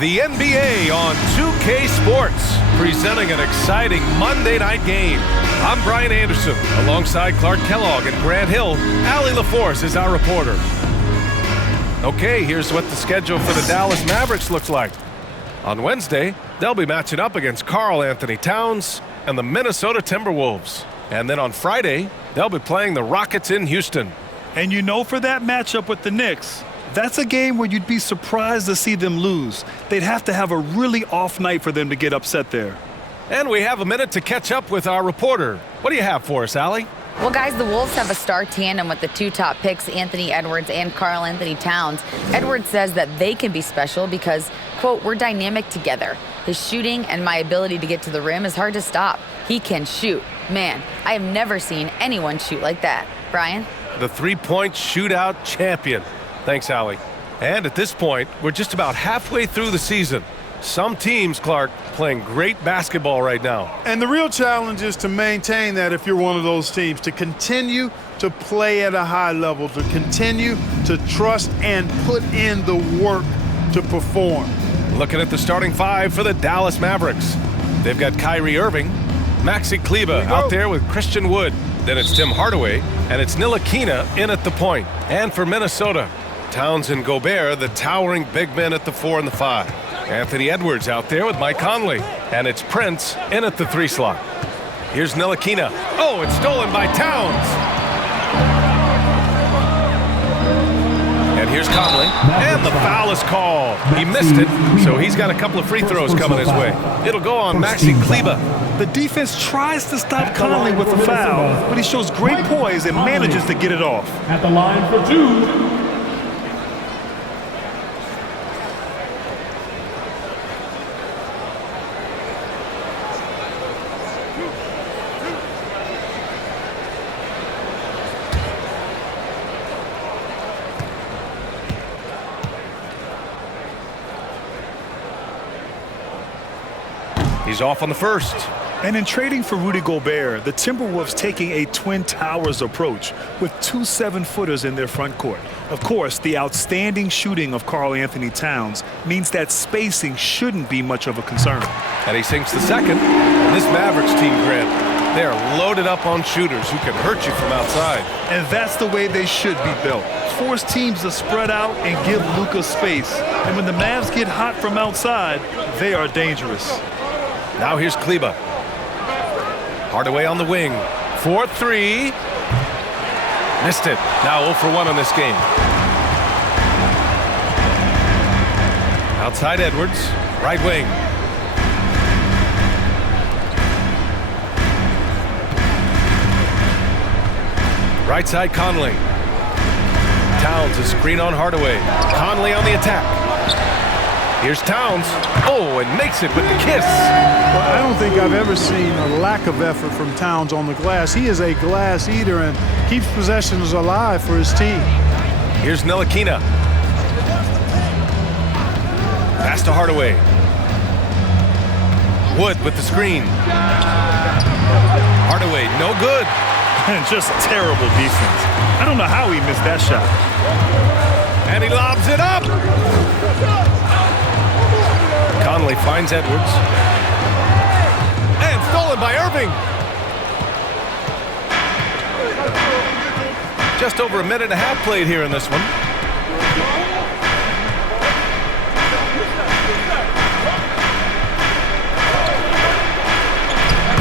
The NBA on 2K Sports, presenting an exciting Monday night game. I'm Brian Anderson, alongside Clark Kellogg and Grant Hill. Allie LaForce is our reporter. Okay, here's what the schedule for the Dallas Mavericks looks like. On Wednesday, they'll be matching up against Karl Anthony Towns and the Minnesota Timberwolves. And then on Friday, they'll be playing the Rockets in Houston. And you know, for that matchup with the Knicks, that's a game where you'd be surprised to see them lose. They'd have to have a really off night for them to get upset there. And we have a minute to catch up with our reporter. What do you have for us, Allie? Well, guys, the Wolves have a star tandem with the two top picks, Anthony Edwards and Karl Anthony Towns. Edwards says that they can be special because, quote, we're dynamic together. His shooting and my ability to get to the rim is hard to stop. He can shoot. Man, I have never seen anyone shoot like that. Brian? The three-point shootout champion. Thanks, Allie. And at this point, we're just about halfway through the season. Some teams, Clark, playing great basketball right now. And the real challenge is to maintain that if you're one of those teams, to continue to play at a high level, to continue to trust and put in the work to perform. Looking at the starting five for the Dallas Mavericks. They've got Kyrie Irving, Maxi Kleber out there with Christian Wood. Then it's Tim Hardaway, and it's Ntilikina in at the point. And for Minnesota, Towns and Gobert, the towering big men at the 4 and the 5. Anthony Edwards out there with Mike Conley. And it's Prince in at the 3 slot. Here's Ntilikina. Oh, it's stolen by Towns. And here's Conley. And the foul is called. He missed it, so he's got a couple of free throws coming his way. It'll go on Maxi Kleber. The defense tries to stop Conley with a foul, but he shows great poise and manages to get it off. At the line for 2. He's off on the first. And in trading for Rudy Gobert, the Timberwolves taking a Twin Towers approach with 2 7-footers in their front court. Of course, the outstanding shooting of Karl Anthony Towns means that spacing shouldn't be much of a concern. And he sinks the second. And this Mavericks team, Grant, they are loaded up on shooters who can hurt you from outside. And that's the way they should be built. Force teams to spread out and give Luka space. And when the Mavs get hot from outside, they are dangerous. Now here's Kleber. Hardaway on the wing. 4-3. Missed it. Now 0 for 1 on this game. Outside Edwards. Right wing. Right side Conley. Towns a screen on Hardaway. Conley on the attack. Here's Towns. Oh, and makes it with the kiss. Well, I don't think I've ever seen a lack of effort from Towns on the glass. He is a glass eater and keeps possessions alive for his team. Here's Ntilikina. Pass to Hardaway. Wood with the screen. Hardaway, no good. Just terrible defense. I don't know how he missed that shot. And he lobs it up. Conley finds Edwards. And stolen by Irving. Just over a minute and a half played here in this one.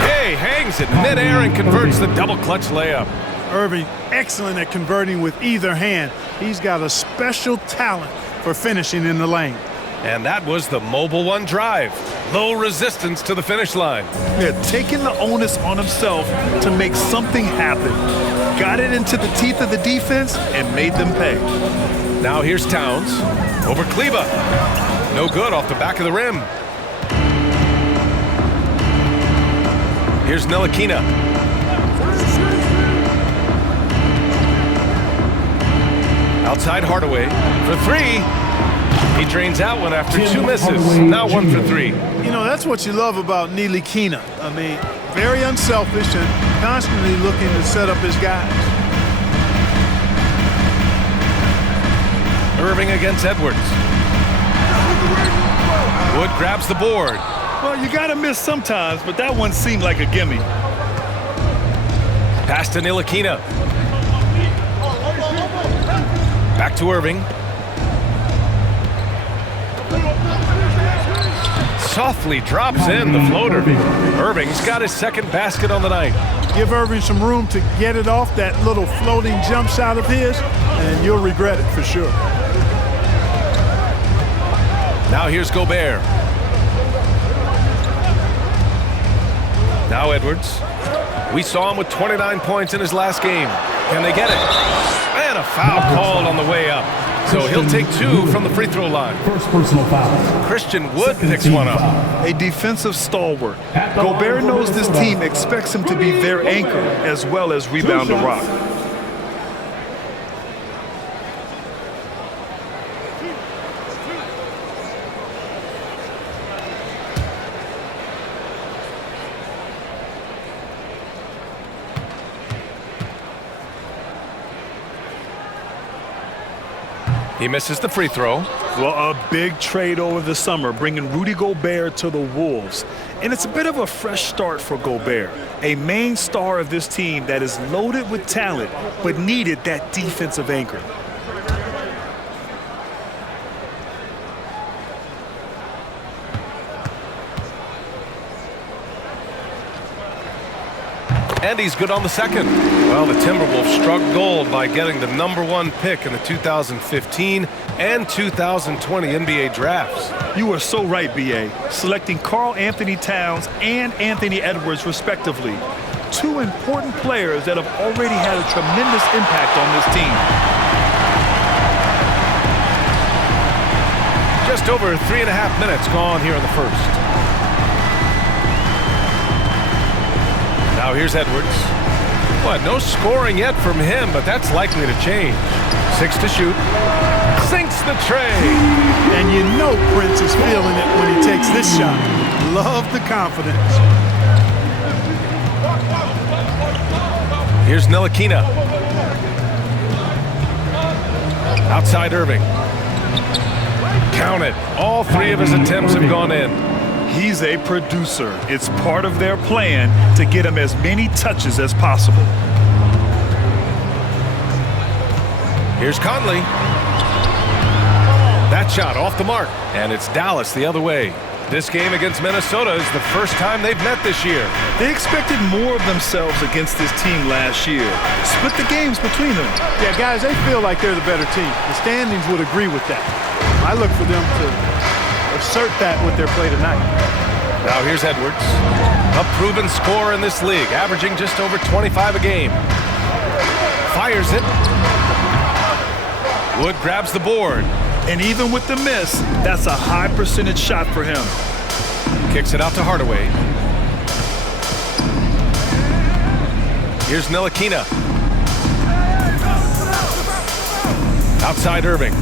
Hey, hangs it midair and converts the double clutch layup. Irving, excellent at converting with either hand. He's got a special talent for finishing in the lane. And that was the Mobile One drive. Low resistance to the finish line. Yeah, taking the onus on himself to make something happen. Got it into the teeth of the defense and made them pay. Now here's Towns over Kleber. No good off the back of the rim. Here's Ntilikina. Outside Hardaway for 3. He drains that one after 2 misses. Now 1 for 3. You know, that's what you love about Ntilikina. I mean, very unselfish and constantly looking to set up his guys. Irving against Edwards. Wood grabs the board. Well, you got to miss sometimes, but that one seemed like a gimme. Pass to Ntilikina. Back to Irving. Softly drops in the floater. Irving's got his second basket on the night. Give Irving some room to get it off that little floating jump shot of his, and you'll regret it for sure. Now here's Gobert. Now Edwards. We saw him with 29 points in his last game. Can they get it? And a foul called on the way up. So he'll take 2 from the free throw line. First personal foul. Christian Wood picks one up. A defensive stalwart. Gobert knows this team expects him to be their anchor as well as rebound the rock. He misses the free throw. Well, a big trade over the summer, bringing Rudy Gobert to the Wolves. And it's a bit of a fresh start for Gobert, a main star of this team that is loaded with talent, but needed that defensive anchor. And he's good on the second. Well, the Timberwolves struck gold by getting the #1 pick in the 2015 and 2020 NBA drafts. You are so right, B.A. Selecting Karl Anthony Towns and Anthony Edwards, respectively. 2 important players that have already had a tremendous impact on this team. Just over 3.5 minutes gone here in the first. Now here's Edwards. Well, no scoring yet from him, but that's likely to change. 6 to shoot. Sinks the tray. And you know Prince is feeling it when he takes this shot. Love the confidence. Here's Ntilikina. Outside Irving. Count it. All 3 of his attempts have gone in. He's a producer. It's part of their plan to get him as many touches as possible. Here's Conley. That shot off the mark. And it's Dallas the other way. This game against Minnesota is the first time they've met this year. They expected more of themselves against this team last year. Split the games between them. Yeah, guys, they feel like they're the better team. The standings would agree with that. I look for them to assert that with their play tonight. Now here's Edwards, a proven scorer in this league, averaging just over 25 a game. Fires it. Wood grabs the board. And even with the miss, that's a high percentage shot for him. Kicks it out to Hardaway. Here's Ntilikina. Outside Irving.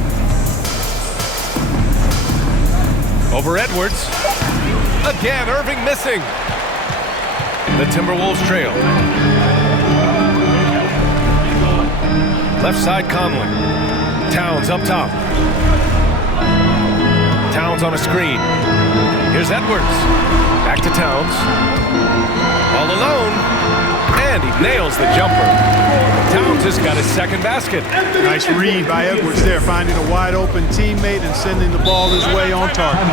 Over Edwards. Again, Irving missing. The Timberwolves trail. Left side Conley. Towns up top. Towns on a screen. Here's Edwards. Back to Towns. All alone. And he nails the jumper. Towns has got his second basket. Nice read by Edwards there, finding a wide open teammate and sending the ball his way on target.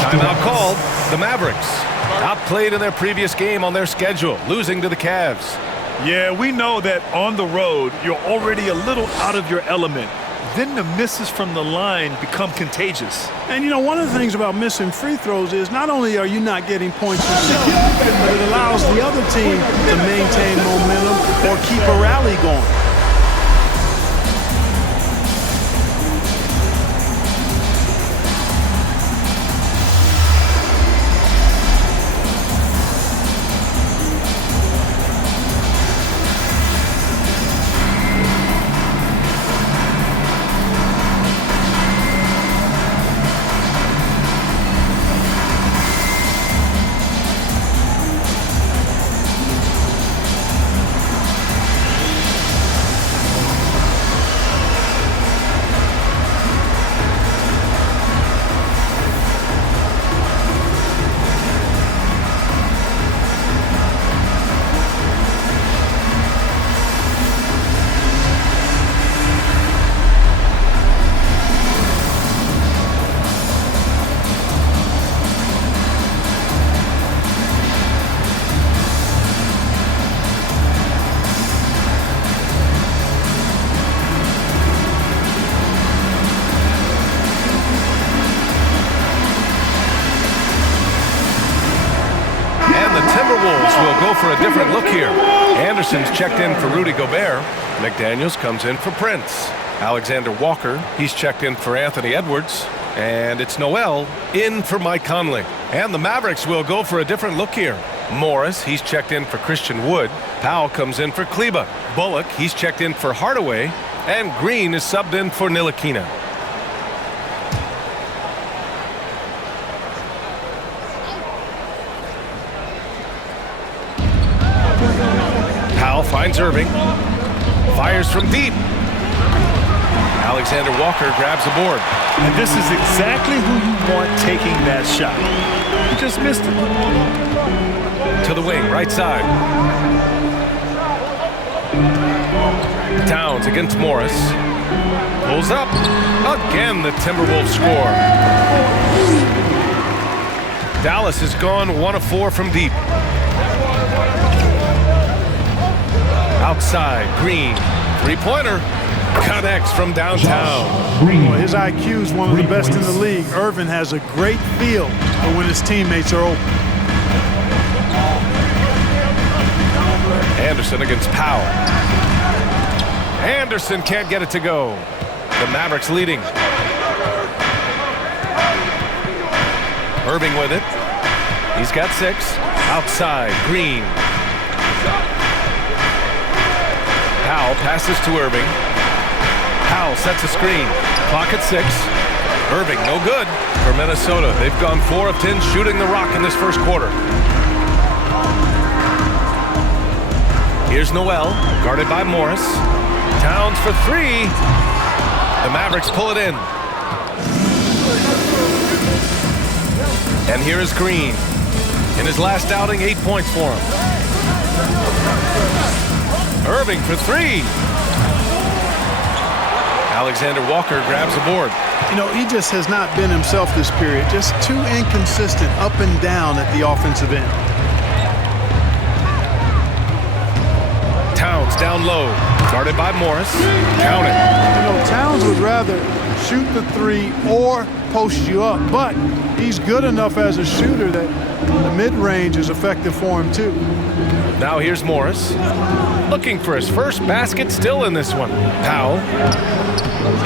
Timeout called. The Mavericks outplayed in their previous game on their schedule, losing to the Cavs. Yeah, we know that on the road, you're already a little out of your element. Then the misses from the line become contagious. And, you know, one of the things about missing free throws is not only are you not getting points yourself, but it allows the other team to maintain momentum or keep a rally going. Timberwolves will go for a different look here. Anderson's checked in for Rudy Gobert. McDaniels comes in for Prince. Alexander Walker, he's checked in for Anthony Edwards. And it's Noel in for Mike Conley. And the Mavericks will go for a different look here. Morris, he's checked in for Christian Wood. Powell comes in for Kleba. Bullock, he's checked in for Hardaway. And Green is subbed in for Ntilikina. Powell finds Irving. Fires from deep. Alexander Walker grabs the board. And this is exactly who you want taking that shot. He just missed it. To the wing, right side. Towns against Morris. Pulls up. Again, the Timberwolves score. Dallas has gone 1 of 4 from deep. Outside, Green. Three-pointer. Connects from downtown. Well, his IQ is one of the best in the league. Irvin has a great feel for when his teammates are open. Anderson against Powell. Anderson can't get it to go. The Mavericks leading. Irving with it. He's got 6. Outside, Green. Powell passes to Irving. Powell sets a screen. Clock at 6. Irving, no good for Minnesota. They've gone 4 of 10 shooting the rock in this first quarter. Here's Noel, guarded by Morris. Towns for 3. The Mavericks pull it in. And here is Green. In his last outing, 8 points for him. Irving for 3. Alexander Walker grabs the board. You know, he just has not been himself this period. Just too inconsistent up and down at the offensive end. Towns down low, guarded by Morris. Count it. You know, Towns would rather shoot the 3 or post you up, but he's good enough as a shooter that the mid-range is effective for him too. Now here's Morris, looking for his first basket, still in this one. Powell.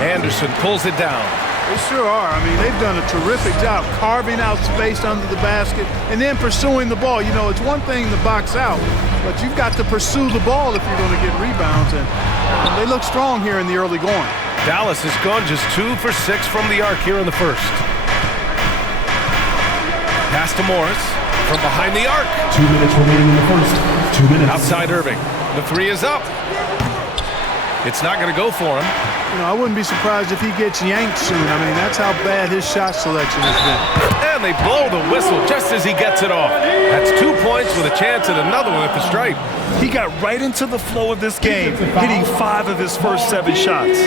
Anderson pulls it down. They sure are. I mean, they've done a terrific job carving out space under the basket and then pursuing the ball. You know, it's one thing to box out, but you've got to pursue the ball if you're going to get rebounds, and they look strong here in the early going. Dallas has gone just 2 for 6 from the arc here in the first. Pass to Morris from behind the arc. 2 minutes remaining in the first. 2 minutes. Outside Irving. The 3 is up. It's not going to go for him. You know, I wouldn't be surprised if he gets yanked soon. I mean, that's how bad his shot selection has been. And they blow the whistle just as he gets it off. That's 2 points with a chance at another one at the stripe. He got right into the flow of this game, hitting 5 of his first 7 shots.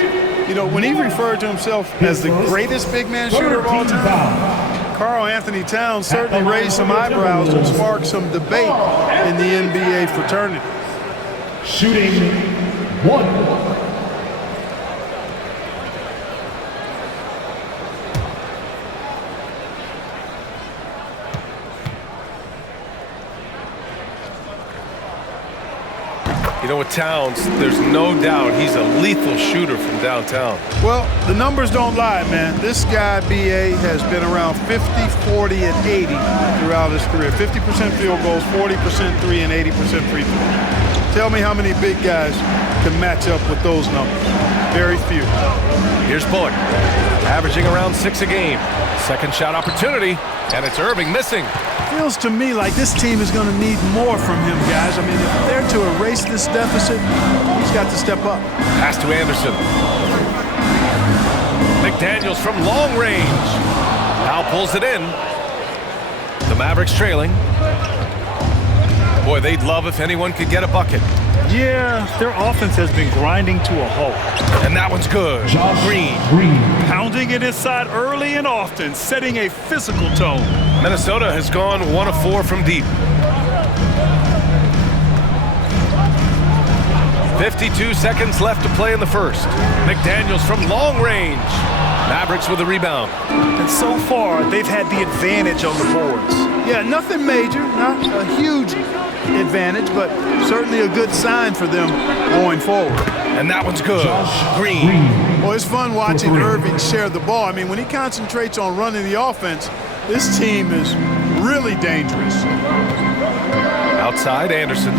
You know, when he referred to himself as the greatest big man shooter of all time, Karl Anthony Towns certainly raised some eyebrows and sparked some debate in the NBA fraternity. Shooting 1. You know, with Towns, there's no doubt he's a lethal shooter from downtown. Well, the numbers don't lie, man. This guy, B.A., has been around 50, 40, and 80 throughout his career. 50% field goals, 40% 3, and 80% free throws. Tell me how many big guys can match up with those numbers. Very few. Here's Bullock, averaging around 6 a game. Second shot opportunity, and it's Irving missing. Feels to me like this team is going to need more from him, guys. I mean, if they're to erase this deficit, he's got to step up. Pass to Anderson. McDaniels from long range. Now pulls it in. The Mavericks trailing. Boy, they'd love if anyone could get a bucket. Yeah, their offense has been grinding to a halt. And that one's good. Green. Pounding it inside early and often, setting a physical tone. Minnesota has gone 1 of 4 from deep. 52 seconds left to play in the first. McDaniels from long range. Mavericks with a rebound. And so far, they've had the advantage on the boards. Yeah, nothing major, not a huge advantage, but certainly a good sign for them going forward. And that one's good. Green. Well, it's fun watching Irving share the ball. I mean, when he concentrates on running the offense, this team is really dangerous. Outside, Anderson.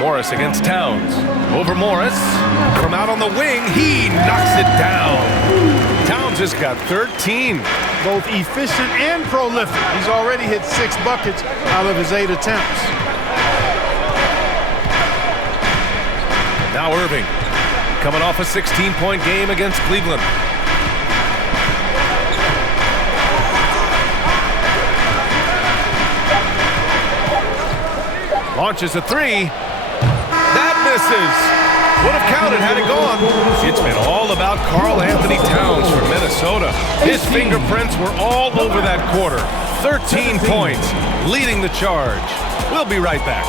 Morris against Towns. Over Morris. From out on the wing, he knocks it down. Towns has got 13. Both efficient and prolific. He's already hit 6 buckets out of his 8 attempts. Now Irving, coming off a 16-point game against Cleveland. Launches a 3. That misses. Would have counted had it gone. It's been all about Karl Anthony Towns for Minnesota. His fingerprints were all over that quarter. 13 points, leading the charge. We'll be right back.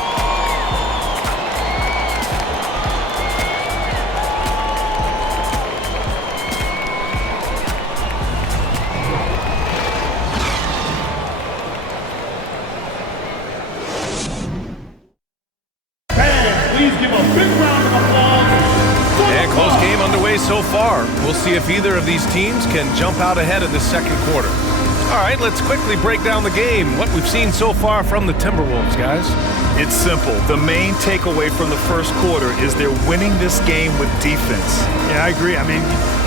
Please give a big round of applause. And close game underway so far. We'll see if either of these teams can jump out ahead of the second quarter. All right, let's quickly break down the game. What we've seen so far from the Timberwolves, guys. It's simple. The main takeaway from the first quarter is they're winning this game with defense. Yeah, I agree. I mean,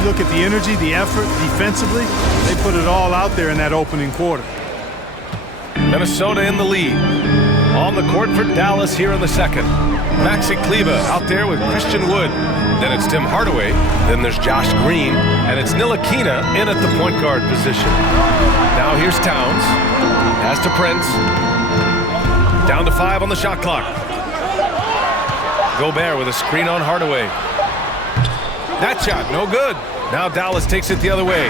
look at the energy, the effort, defensively. They put it all out there in that opening quarter. Minnesota in the lead. On the court for Dallas here in the second. Maxi Kleber out there with Christian Wood. Then it's Tim Hardaway. Then there's Josh Green. And it's Ntilikina in at the point guard position. Now here's Towns. Pass to Prince. Down to 5 on the shot clock. Gobert with a screen on Hardaway. That shot, no good. Now Dallas takes it the other way.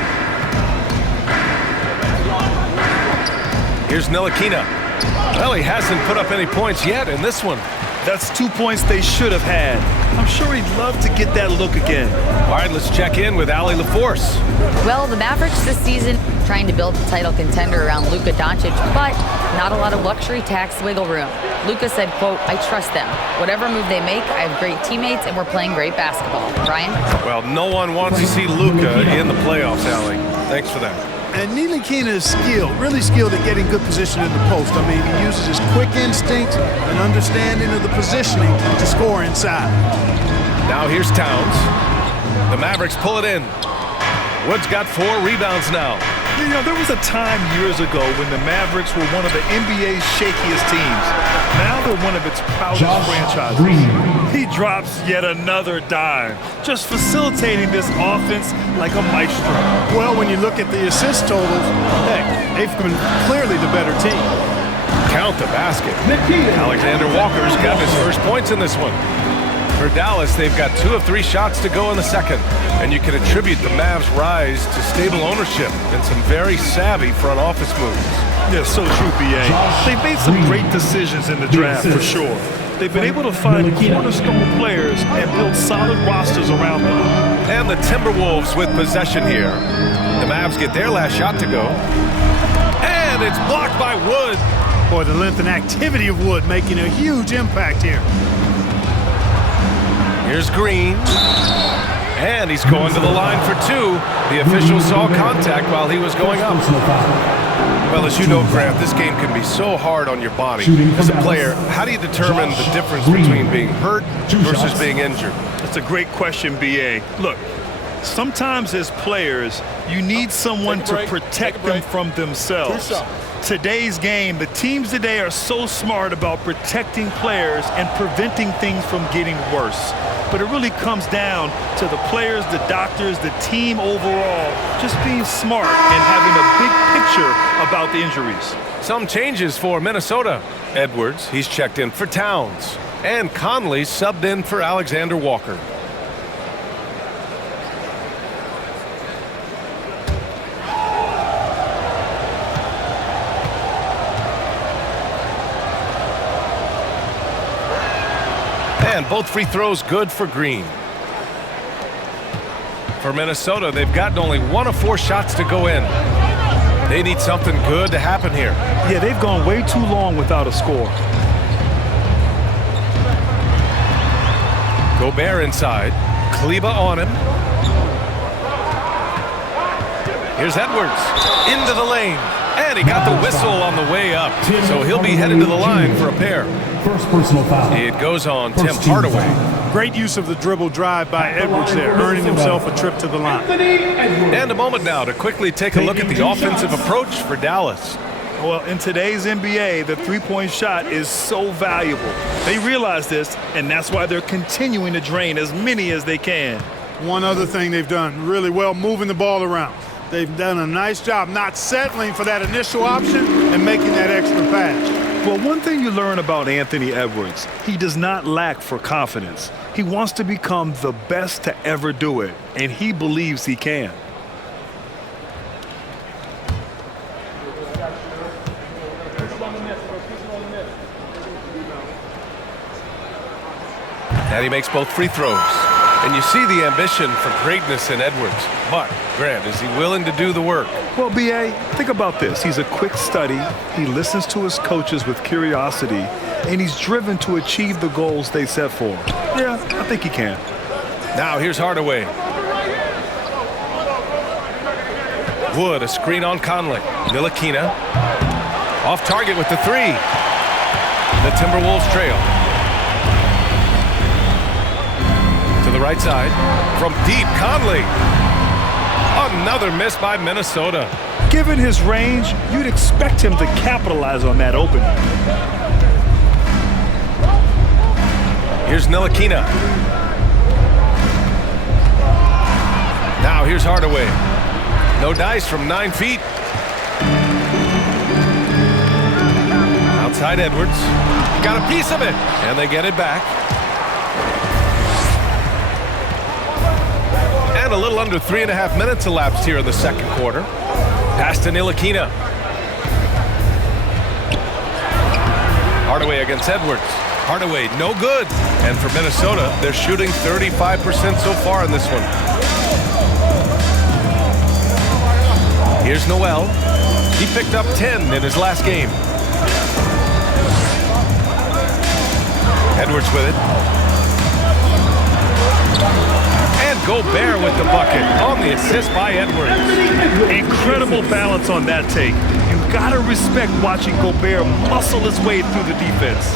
Here's Ntilikina. Well, he hasn't put up any points yet in this one. That's 2 points they should have had. I'm sure he'd love to get that look again. All right, let's check in with Allie LaForce. Well, the Mavericks this season trying to build a title contender around Luka Doncic, but not a lot of luxury tax wiggle room. Luka said, quote, "I trust them. Whatever move they make, I have great teammates and we're playing great basketball." Brian? Well, no one wants to see Luka in the playoffs, Allie. Thanks for that. And Ntilikina is skilled, really skilled at getting good position in the post. I mean, he uses his quick instinct and understanding of the positioning to score inside. Now here's Towns. The Mavericks pull it in. Wood's got 4 rebounds now. You know, there was a time years ago when the Mavericks were one of the NBA's shakiest teams. Now they're one of its proudest franchises. He drops yet another dime, just facilitating this offense like a maestro. Well, when you look at the assist totals, heck, they've been clearly the better team. Count the basket. Alexander Walker's got his first points in this one. For Dallas, they've got 2 of 3 shots to go in the second. And you can attribute the Mavs' rise to stable ownership and some very savvy front office moves. Yeah, so true, B.A. They've made some great decisions in the draft, for sure. They've been able to find cornerstone players and build solid rosters around them. And the Timberwolves with possession here. The Mavs get their last shot to go. And it's blocked by Wood. Boy, the length and activity of Wood making a huge impact here. Here's Green. And he's going to the line for 2. The official saw contact while he was going up. Well, as you know, Grant, this game can be so hard on your body. As a player, how do you determine the difference between being hurt versus being injured? That's a great question, B.A. Look, sometimes as players, you need someone to protect them from themselves. Today's game, the teams today are so smart about protecting players and preventing things from getting worse. But it really comes down to the players, the doctors, the team overall, just being smart and having a big picture about the injuries. Some changes for Minnesota. Edwards, he's checked in for Towns. And Conley subbed in for Alexander Walker. And both free throws good for Green. For Minnesota, they've gotten only 1 of 4 shots to go in. They need something good to happen here. Yeah, they've gone way too long without a score. Gobert inside. Kleba on him. Here's Edwards into the lane. And he got the whistle on the way up. So he'll be headed to the line for a pair. First personal foul. It goes on Tim Hardaway. Great use of the dribble drive by Edwards there, earning himself a trip to the line. And a moment now to quickly take a look at the offensive approach for Dallas. Well, in today's NBA, the three-point shot is so valuable. They realize this, and that's why they're continuing to drain as many as they can. One other thing they've done really well, moving the ball around. They've done a nice job not settling for that initial option and making that extra pass. Well, one thing you learn about Anthony Edwards, he does not lack for confidence. He wants to become the best to ever do it, and he believes he can. And he makes both free throws. And you see the ambition for greatness in Edwards. But, Grant, is he willing to do the work? Well, B.A., think about this. He's a quick study. He listens to his coaches with curiosity, and he's driven to achieve the goals they set for him. Yeah, I think he can. Now here's Hardaway. Wood, a screen on Conley. Ntilikina off target with the three. The Timberwolves trail. To the right side. From deep, Conley. Another miss by Minnesota. Given his range, you'd expect him to capitalize on that opening. Here's Ntilikina. Now here's Hardaway. No dice from 9 feet. Outside Edwards. Got a piece of it. And they get it back. And a little under 3.5 minutes elapsed here in the second quarter. Pass to Ntilikina. Hardaway against Edwards. Hardaway, no good. And for Minnesota, they're shooting 35% so far in this one. Here's Noel. He picked up 10 in his last game. Edwards with it. And Gobert with the bucket on the assist by Edwards. Incredible balance on that take. You've got to respect watching Gobert muscle his way through the defense.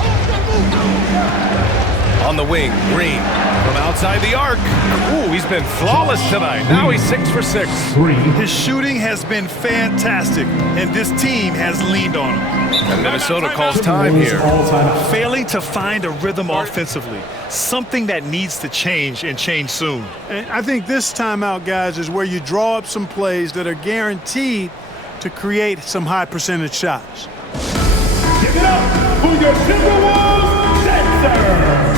On the wing, Green from outside the arc. Ooh, he's been flawless tonight. Now he's 6 for 6. His shooting has been fantastic, and this team has leaned on him. And Minnesota calls time here. Failing to find a rhythm offensively, something that needs to change and change soon. And I think this timeout, guys, is where you draw up some plays that are guaranteed to create some high percentage shots. Give it up for your Timberwolves dancer.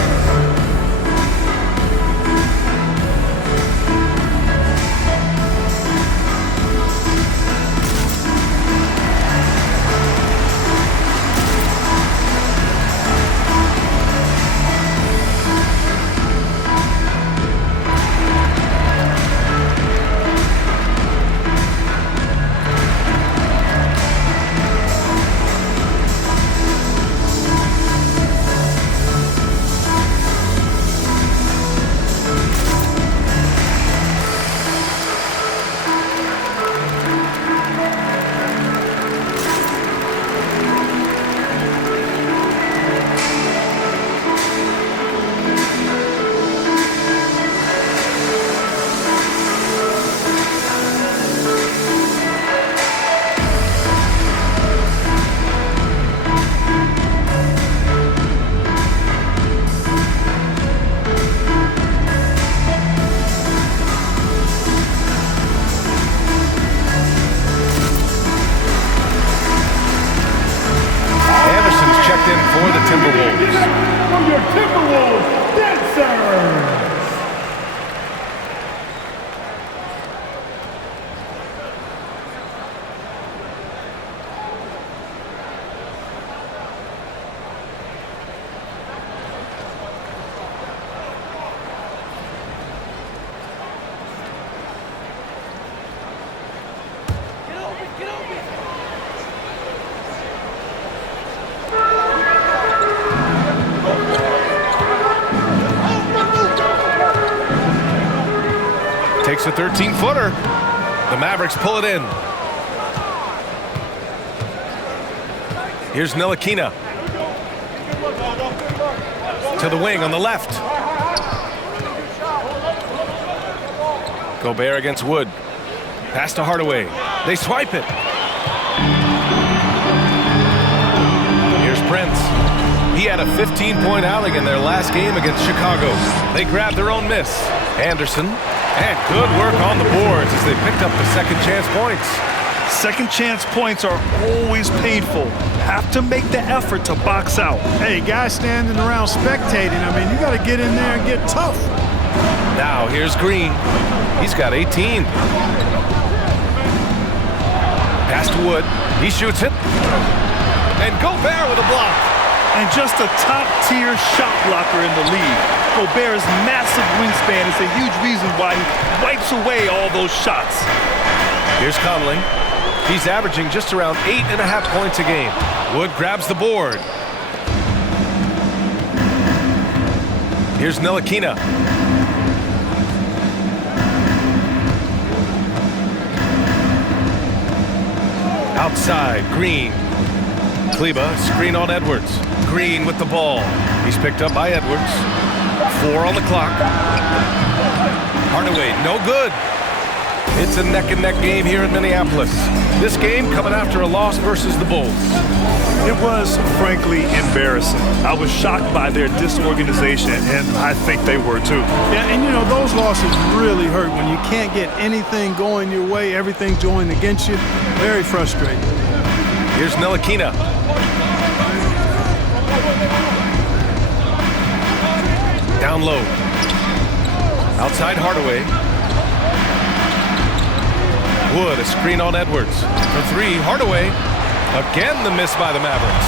Takes a 13-footer. The Mavericks pull it in. Here's Ntilikina. To the wing on the left. Gobert against Wood. Pass to Hardaway. They swipe it. Here's Prince. He had a 15-point outing in their last game against Chicago. They grabbed their own miss. Anderson. And good work on the boards as they picked up the second chance points. Second chance points are always painful. Have to make the effort to box out. Hey, guys standing around spectating, I mean, you got to get in there and get tough. Now here's Green. He's got 18. Pass to Wood. He shoots it. And Gobert with a block. And just a top-tier shot blocker in the league. Gobert's massive wingspan is a huge reason why he wipes away all those shots. Here's Conley. He's averaging just around 8.5 points a game. Wood grabs the board. Here's Ntilikina. Outside, Green. Kleber, screen on Edwards. Green with the ball. He's picked up by Edwards. 4 on the clock. Hardaway, no good. It's a neck-and-neck game here in Minneapolis. This game coming after a loss versus the Bulls. It was, frankly, embarrassing. I was shocked by their disorganization, and I think they were too. Yeah, and you know, those losses really hurt when you can't get anything going your way, everything's going against you. Very frustrating. Here's Ntilikina. Down low. Outside Hardaway. Wood, a screen on Edwards. For 3, Hardaway. Again, the miss by the Mavericks.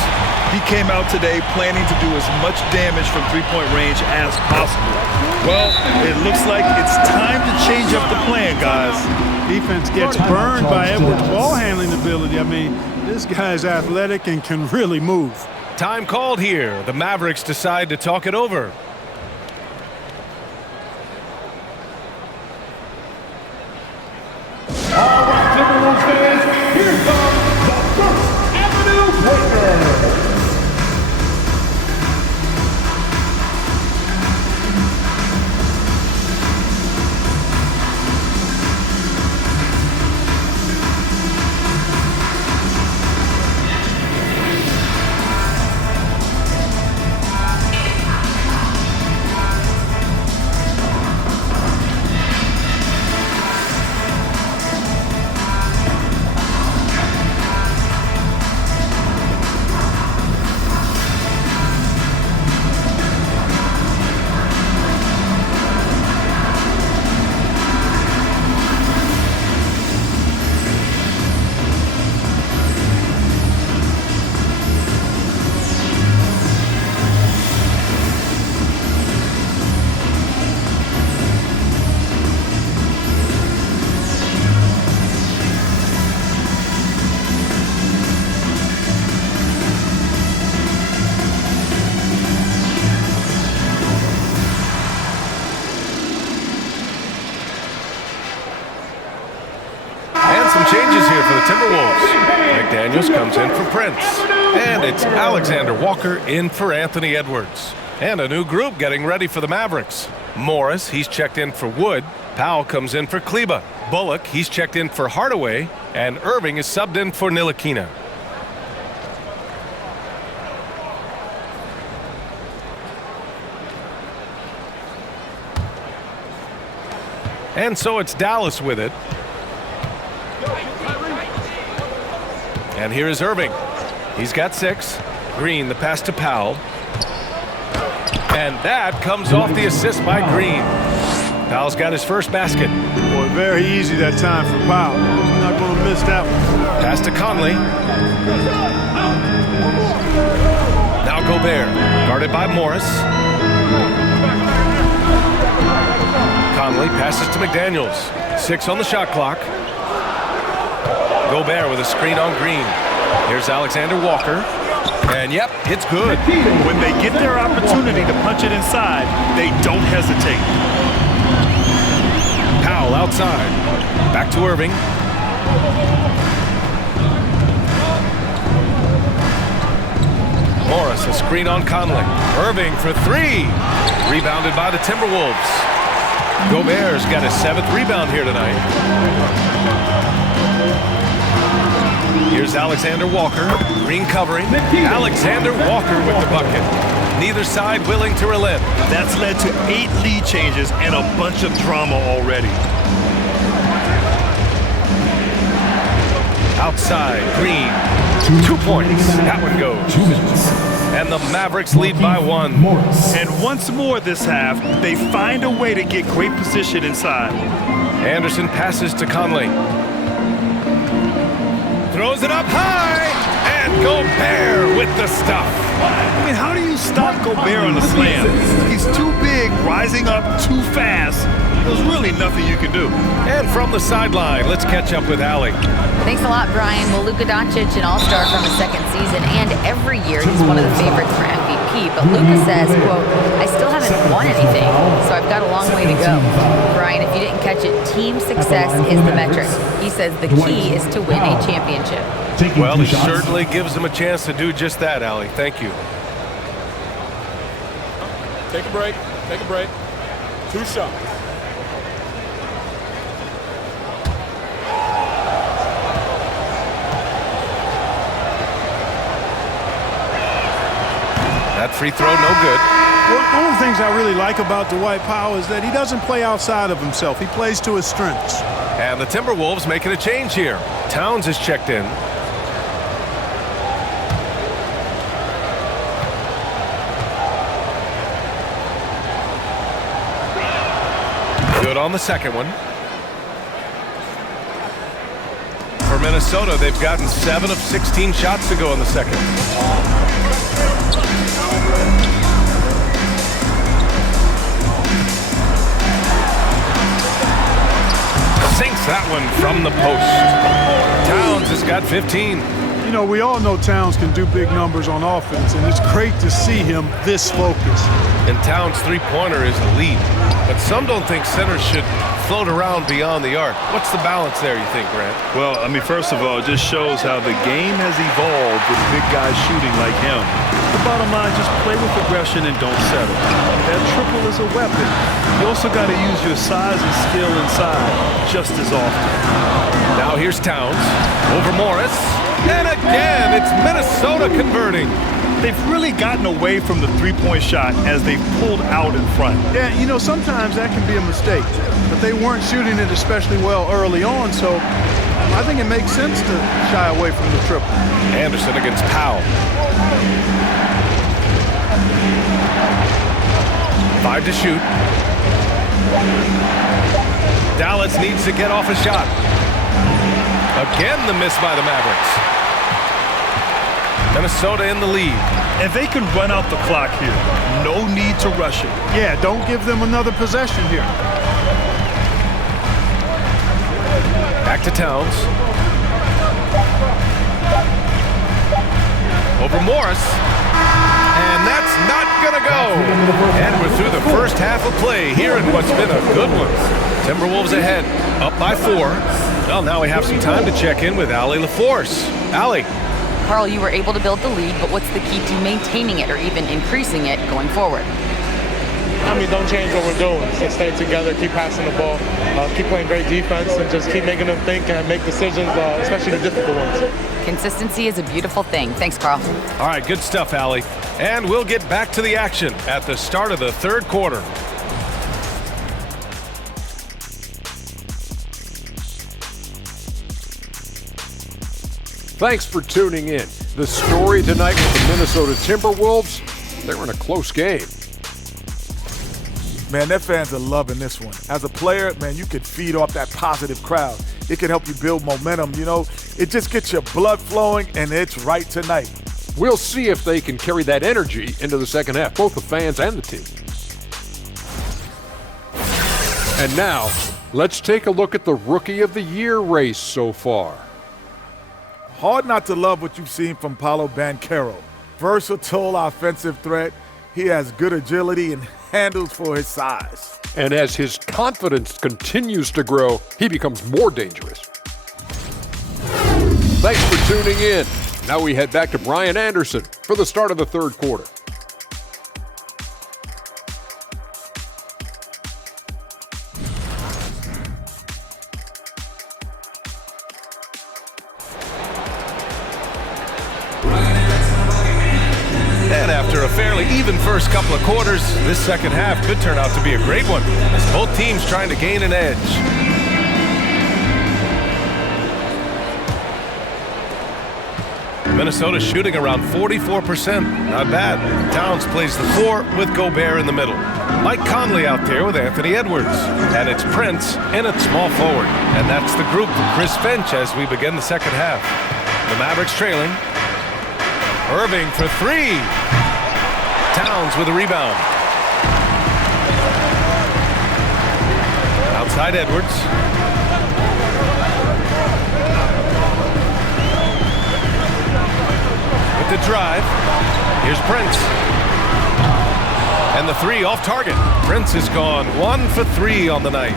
He came out today planning to do as much damage from three-point range as possible. Well, it looks like it's time to change up the plan, guys. Defense gets burned by Edwards' ball handling ability. I mean, this guy's athletic and can really move. Time called here. The Mavericks decide to talk it over. All right, Timberwolves fans, here comes the First Avenue Breaker. Changes here for the Timberwolves. McDaniels comes in for Prince. And it's Alexander Walker in for Anthony Edwards. And a new group getting ready for the Mavericks. Morris, he's checked in for Wood. Powell comes in for Kleber. Bullock, he's checked in for Hardaway. And Irving is subbed in for Ntilikina. And so it's Dallas with it. And here is Irving. He's got 6. Green, the pass to Powell. And that comes off the assist by Green. Powell's got his first basket. Boy, very easy that time for Powell. He's not going to miss that one. Pass to Conley. Now Gobert, guarded by Morris. Conley passes to McDaniels. 6 on the shot clock. Gobert with a screen on Green. Here's Alexander Walker. And yep, it's good. When they get their opportunity to punch it inside, they don't hesitate. Powell outside. Back to Irving. Morris, a screen on Conley. Irving for three. Rebounded by the Timberwolves. Gobert's got his 7th rebound here tonight. Here's Alexander Walker. Green covering. Alexander Walker with the bucket. Neither side willing to relent. That's led to 8 lead changes and a bunch of drama already. Outside, Green. 2 points. That one goes. 2 minutes. And the Mavericks lead by 1. And once more this half, they find a way to get great position inside. Anderson passes to Conley. Throws it up high, and Gobert with the stuff. I mean, how do you stop Gobert on the slam? He's too big, rising up too fast. There's really nothing you can do. And from the sideline, let's catch up with Allie. Thanks a lot, Brian. Well, Luka Doncic, an all-star from his 2nd season, and every year he's one of the favorites for MVP. But Luka says, quote, I still haven't won anything, so I've got a long way to go. Brian, if you didn't catch it, team success is the metric. He says the key is to win a championship. Well, he certainly gives them a chance to do just that, Allie. Thank you. Take a break. Take a break. 2 shots. That free throw, no good. Well, one of the things I really like about Dwight Powell is that he doesn't play outside of himself. He plays to his strengths. And the Timberwolves making a change here. Towns is checked in. Good on the second one. For Minnesota, they've gotten 7 of 16 shots to go in the second. Sinks that one from the post. Towns has got 15. You know, we all know Towns can do big numbers on offense, and it's great to see him this focused. And Towns' three-pointer is elite. But some don't think centers should float around beyond the arc. What's the balance there, you think, Grant? Well, I mean, first of all, it just shows how the game has evolved with big guys shooting like him. The bottom line, just play with aggression and don't settle. That triple is a weapon. You also got to use your size and skill inside just as often. Now here's Towns over Morris. And again, it's Minnesota converting. They've really gotten away from the three-point shot as they've pulled out in front. Yeah, you know, sometimes that can be a mistake. But they weren't shooting it especially well early on, so I think it makes sense to shy away from the triple. Anderson against Powell. 5 to shoot. Dallas needs to get off a shot. Again, the miss by the Mavericks. Minnesota in the lead. And they can run out the clock here. No need to rush it. Yeah, don't give them another possession here. Back to Towns. Over Morris. And that's not going to go. And we're through the first half of play here in what's been a good one. Timberwolves ahead, up by 4. Well, now we have some time to check in with Allie LaForce. Allie. Carl, you were able to build the lead, but what's the key to maintaining it or even increasing it going forward? I mean, don't change what we're doing. Just stay together, keep passing the ball, keep playing great defense, and just keep making them think and make decisions, especially the difficult ones. Consistency is a beautiful thing. Thanks, Carl. All right, good stuff, Allie. And we'll get back to the action at the start of the third quarter. Thanks for tuning in. The story tonight with the Minnesota Timberwolves, they're in a close game. Man, their fans are loving this one. As a player, man, you could feed off that positive crowd. It can help you build momentum, you know. It just gets your blood flowing, and it's right tonight. We'll see if they can carry that energy into the second half, both the fans and the team. And now, let's take a look at the Rookie of the Year race so far. Hard not to love what you've seen from Paolo Banchero. Versatile offensive threat. He has good agility and handles for his size. And as his confidence continues to grow, he becomes more dangerous. Thanks for tuning in. Now we head back to Brian Anderson for the start of the third quarter. And after a fairly even first couple of quarters, this second half could turn out to be a great one as both teams trying to gain an edge. Minnesota shooting around 44%. Not bad. Towns plays the 4 with Gobert in the middle. Mike Conley out there with Anthony Edwards. And it's Prince in at small forward. And that's the group for Chris Finch as we begin the second half. The Mavericks trailing. Irving for 3. Towns with a rebound. Outside Edwards. With the drive. Here's Prince. And the 3 off target. Prince has gone 1 for 3 on the night.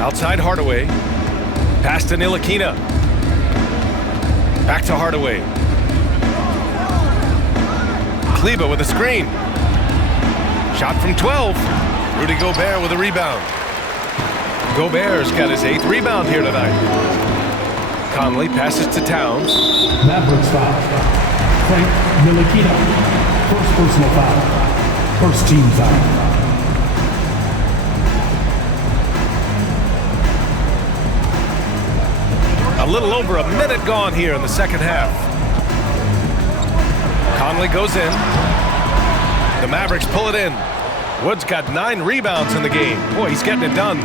Outside Hardaway. Pass to Ntilikina. Back to Hardaway. Kleber with a screen. Shot from 12. Rudy Gobert with a rebound. Gobert's got his 8th rebound here tonight. Conley passes to Towns. Mavericks foul. Frank Ntilikina. First personal foul. First team foul. A little over a minute gone here in the second half. Conley goes in. The Mavericks pull it in. Wood's got 9 rebounds in the game. Boy, he's getting it done.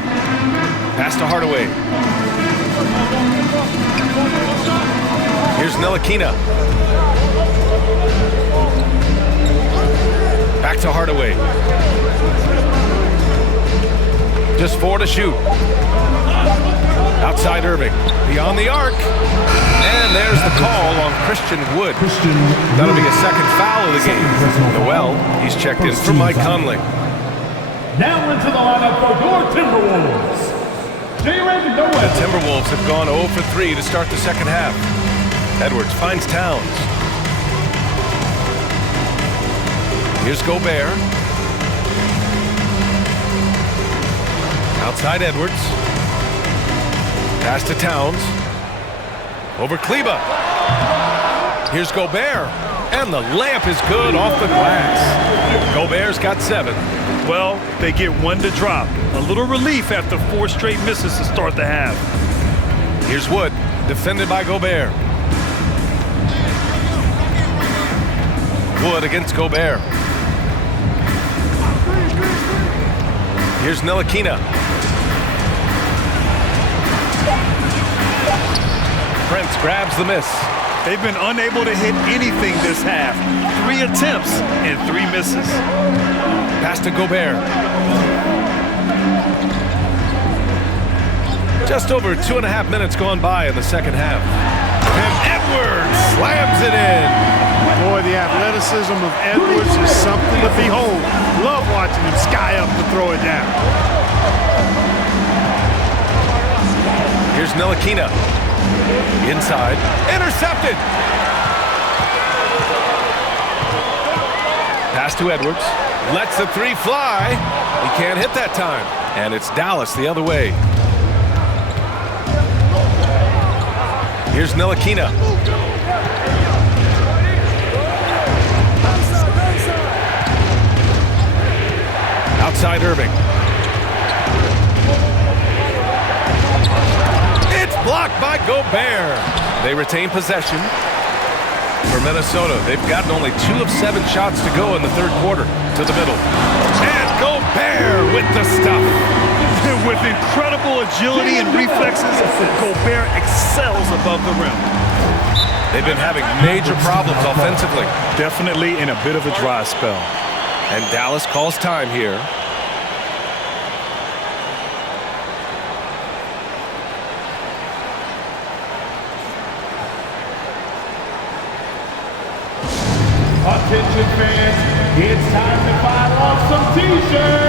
Pass to Hardaway. Here's Ntilikina. Back to Hardaway. Just 4 to shoot. Outside Irving. Beyond the arc. And there's the call on Christian Wood. That'll be a second foul of the game. Noel, he's checked in for Mike Conley. Now into the lineup for your Timberwolves. The Timberwolves have gone 0 for 3 to start the second half. Edwards finds Towns. Here's Gobert. Outside Edwards. Pass to Towns. Over Kleber. Here's Gobert. And the layup is good off the glass. Gobert's got 7. Well, they get 1 to drop. A little relief after 4 straight misses to start the half. Here's Wood, defended by Gobert. Wood against Gobert. Here's Ntilikina. Prince grabs the miss. They've been unable to hit anything this half. 3 attempts and 3 misses. Pass to Gobert. Just over 2.5 minutes gone by in the second half. And Edwards slams it in. Boy, the athleticism of Edwards is something to behold. Love watching him sky up to throw it down. Here's Ntilikina. Inside. Intercepted. Pass to Edwards. Lets the 3 fly. He can't hit that time. And it's Dallas the other way. Here's Ntilikina. Outside Irving. It's blocked by Gobert. They retain possession. For Minnesota, they've gotten only 2 of 7 shots to go in the third quarter. To the middle. And Gobert with the stuff. With incredible agility and reflexes, Gobert excels above the rim. They've been having major problems offensively. Definitely in a bit of a dry spell. And Dallas calls time here. It's time to fire off some t-shirts.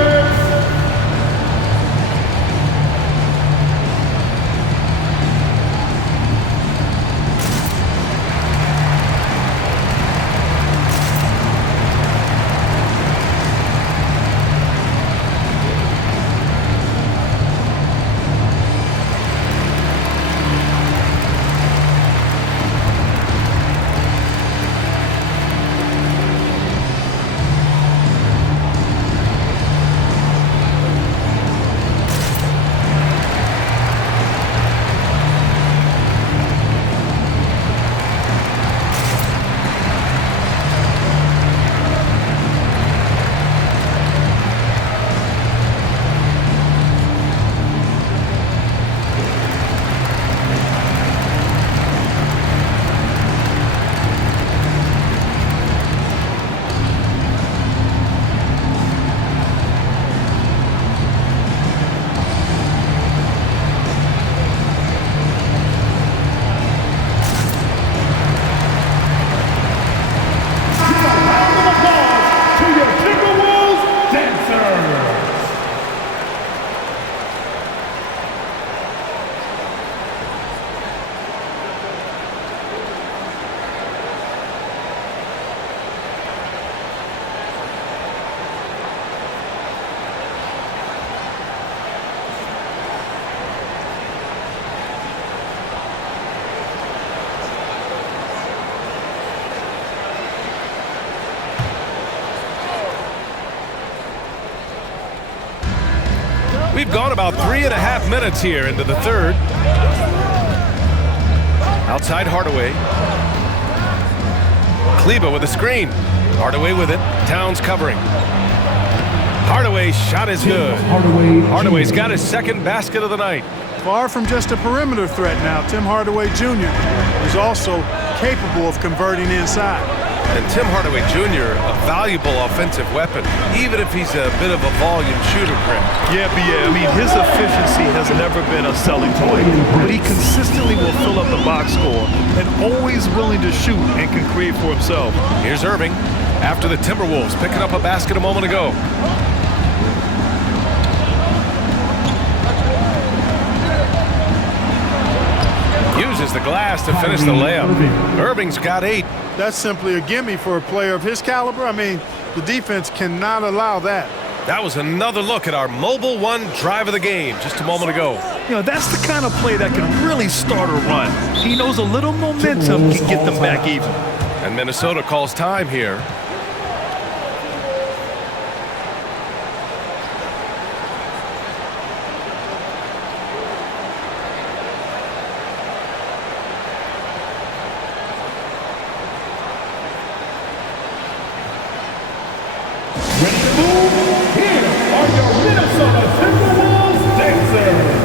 We've gone about 3.5 minutes here into the third. Outside Hardaway. Kleba with a screen. Hardaway with it. Towns covering. Hardaway's shot is good. Hardaway's got his second basket of the night. Far from just a perimeter threat now, Tim Hardaway Jr. is also capable of converting inside. And Tim Hardaway Jr., a valuable offensive weapon, even if he's a bit of a volume shooter, Grant. Yeah, I mean, his efficiency has never been a selling point, but he consistently will fill up the box score and always willing to shoot and can create for himself. Here's Irving after the Timberwolves picking up a basket a moment ago. Uses the glass to finish the layup. Irving's got 8. That's simply a gimme for a player of his caliber. I mean, the defense cannot allow that. That was another look at our Mobile One drive of the game just a moment ago. You know, that's the kind of play that can really start a run. He knows a little momentum can get them back even. And Minnesota calls time here. Ready to move? Here are your Minnesota Timberwolves dancers.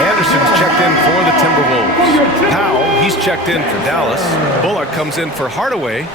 Anderson's checked in for the Timberwolves. Powell, he's checked in for Dallas. Bullock comes in for Hardaway.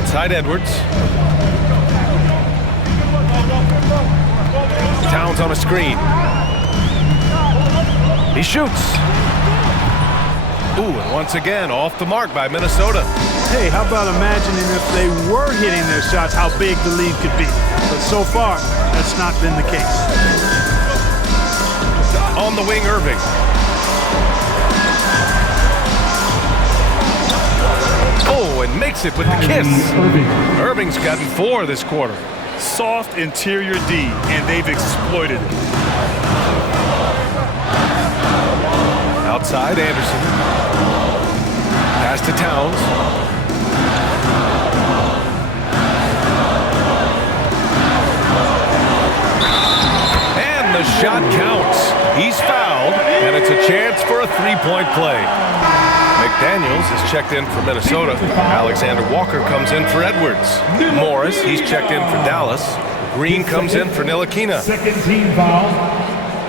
Outside Edwards. Towns on a screen. He shoots. Ooh, and once again, off the mark by Minnesota. Hey, how about imagining if they were hitting their shots, how big the lead could be? But so far, that's not been the case. On the wing, Irving. Oh, and makes it with the kiss. Irving's gotten 4 this quarter. Soft interior D, and they've exploited it. Outside, Anderson. Pass to Towns. And the shot counts. He's fouled, and it's a chance for a three-point play. McDaniels is checked in for Minnesota. Alexander Walker comes in for Edwards. Morris, he's checked in for Dallas. Green comes in for Ntilikina. Second team foul.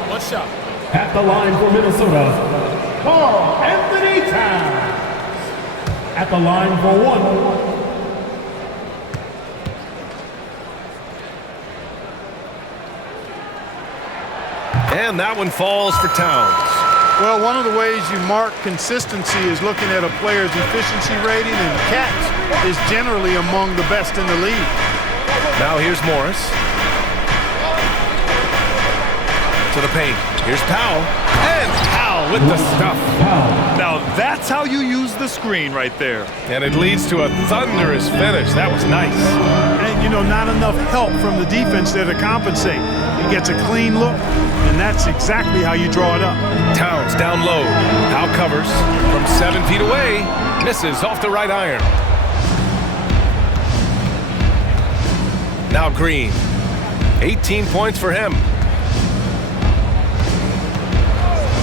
One shot. At the line for Minnesota, Carl Anthony Towns. At the line for 1. And that one falls for Towns. Well, one of the ways you mark consistency is looking at a player's efficiency rating, and Katz is generally among the best in the league. Now here's Morris. To the paint. Here's Powell. And Powell with the stuff. Now that's how you use the screen right there. And it leads to a thunderous finish. That was nice. And, you know, not enough help from the defense there to compensate. He gets a clean look, and that's exactly how you draw it up. Towns down low. Powell covers from 7 feet away. Misses off the right iron. Now Green. 18 points for him.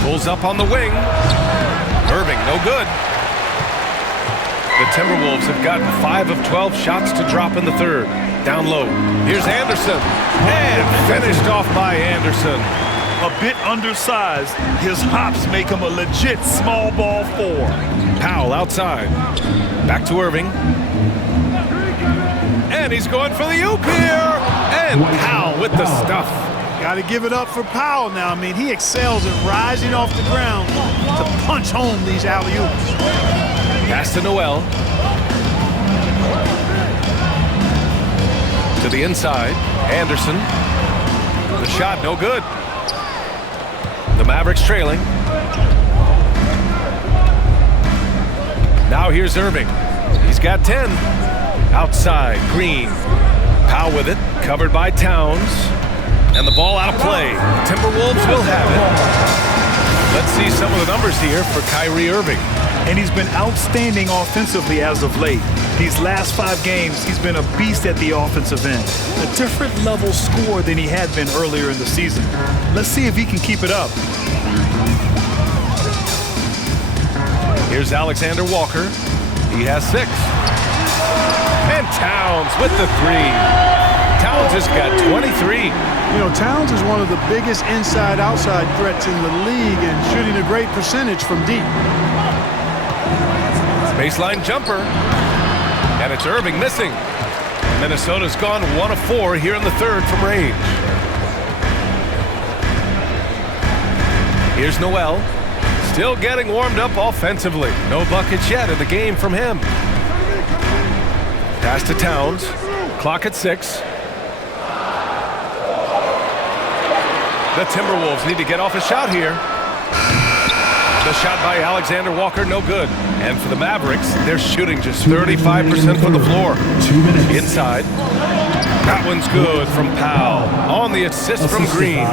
Pulls up on the wing. Irving, no good. The Timberwolves have gotten 5 of 12 shots to drop in the third. Down low. Here's Anderson. And finished off by Anderson. A bit undersized, his hops make him a legit small ball 4. Powell outside. Back to Irving. And he's going for the oop here. And Powell with the stuff. Got to give it up for Powell now. I mean, he excels at rising off the ground to punch home these alley-oops. Pass to Noel. To the inside. Anderson. The shot, no good. The Mavericks trailing. Now here's Irving. He's got 10. Outside, Green. Powell with it, covered by Towns. And the ball out of play. Timberwolves will have it. Let's see some of the numbers here for Kyrie Irving. And he's been outstanding offensively as of late. These last 5 games, he's been a beast at the offensive end. A different level scorer than he had been earlier in the season. Let's see if he can keep it up. Here's Alexander Walker. He has 6. And Towns with the 3. Towns has got 23. You know, Towns is one of the biggest inside-outside threats in the league and shooting a great percentage from deep. Baseline jumper. And it's Irving missing. Minnesota's gone 1 of 4 here in the third from range. Here's Noel. Still getting warmed up offensively. No buckets yet in the game from him. Pass to Towns. Clock at 6. The Timberwolves need to get off a shot here. The shot by Alexander Walker, no good. And for the Mavericks, they're shooting just 35% from the floor. 2 minutes. Inside. That one's good from Powell. On the assist from Green.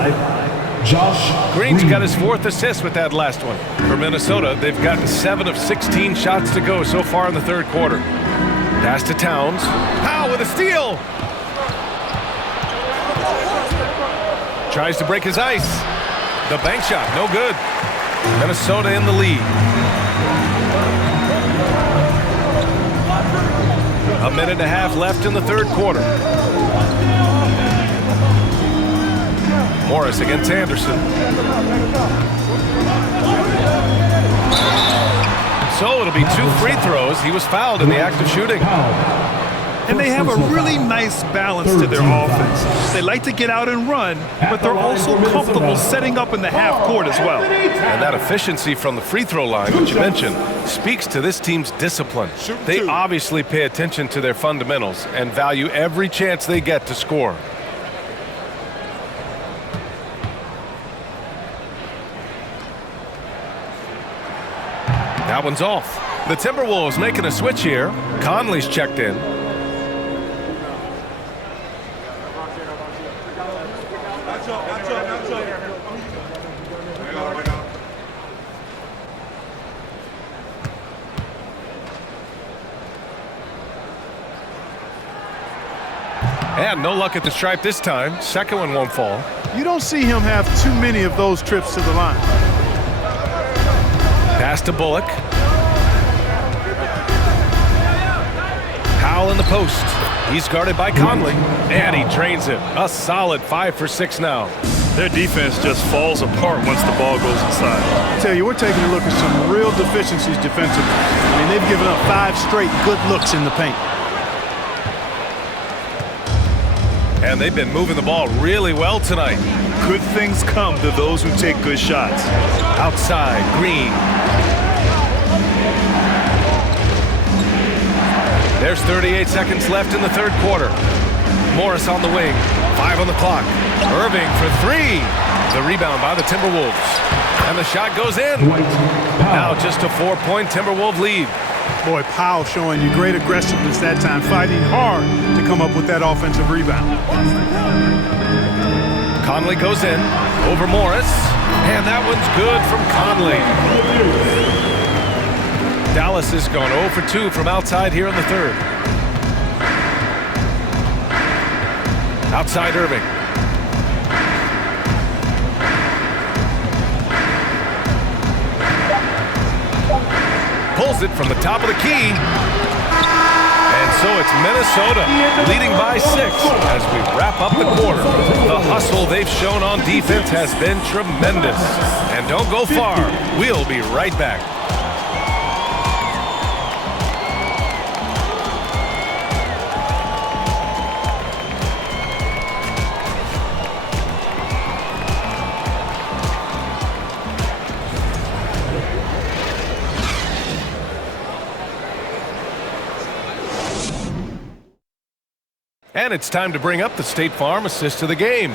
Green's got his 4th assist with that last one. For Minnesota, they've gotten 7 of 16 shots to go so far in the third quarter. Pass to Towns. Powell with a steal. Tries to break his ice. The bank shot, no good. Minnesota in the lead. A minute and a half left in the third quarter. Morris against Anderson. So it'll be 2 free throws. He was fouled in the act of shooting. and they have a really nice balance to their offense. They like to get out and run, but they're also comfortable setting up in the half court as well. And that efficiency from the free throw line, which you mentioned, speaks to this team's discipline. They obviously pay attention to their fundamentals and value every chance they get to score. That one's off. The Timberwolves making a switch here. Conley's checked in. And no luck at the stripe this time. Second one won't fall. You don't see him have too many of those trips to the line. Pass to Bullock. Powell in the post. He's guarded by Conley. And he drains it. A solid 5 for 6 now. Their defense just falls apart once the ball goes inside. I tell you, we're taking a look at some real deficiencies defensively. I mean, they've given up 5 straight good looks in the paint. And they've been moving the ball really well tonight. Good things come to those who take good shots. Outside, Green. There's 38 seconds left in the third quarter. Morris on the wing. 5 on the clock. Irving for 3. The rebound by the Timberwolves. And the shot goes in. Now just a 4-point Timberwolves lead. Boy, Powell showing you great aggressiveness that time, fighting hard to come up with that offensive rebound. Conley goes in over Morris. And that one's good from Conley. Dallas has gone 0 for 2 from outside here in the third. Outside Irving. Pulls it from the top of the key. And so it's Minnesota leading by 6 as we wrap up the quarter. The hustle they've shown on defense has been tremendous. And don't go far. We'll be right back. And it's time to bring up the State Farm assist of the game.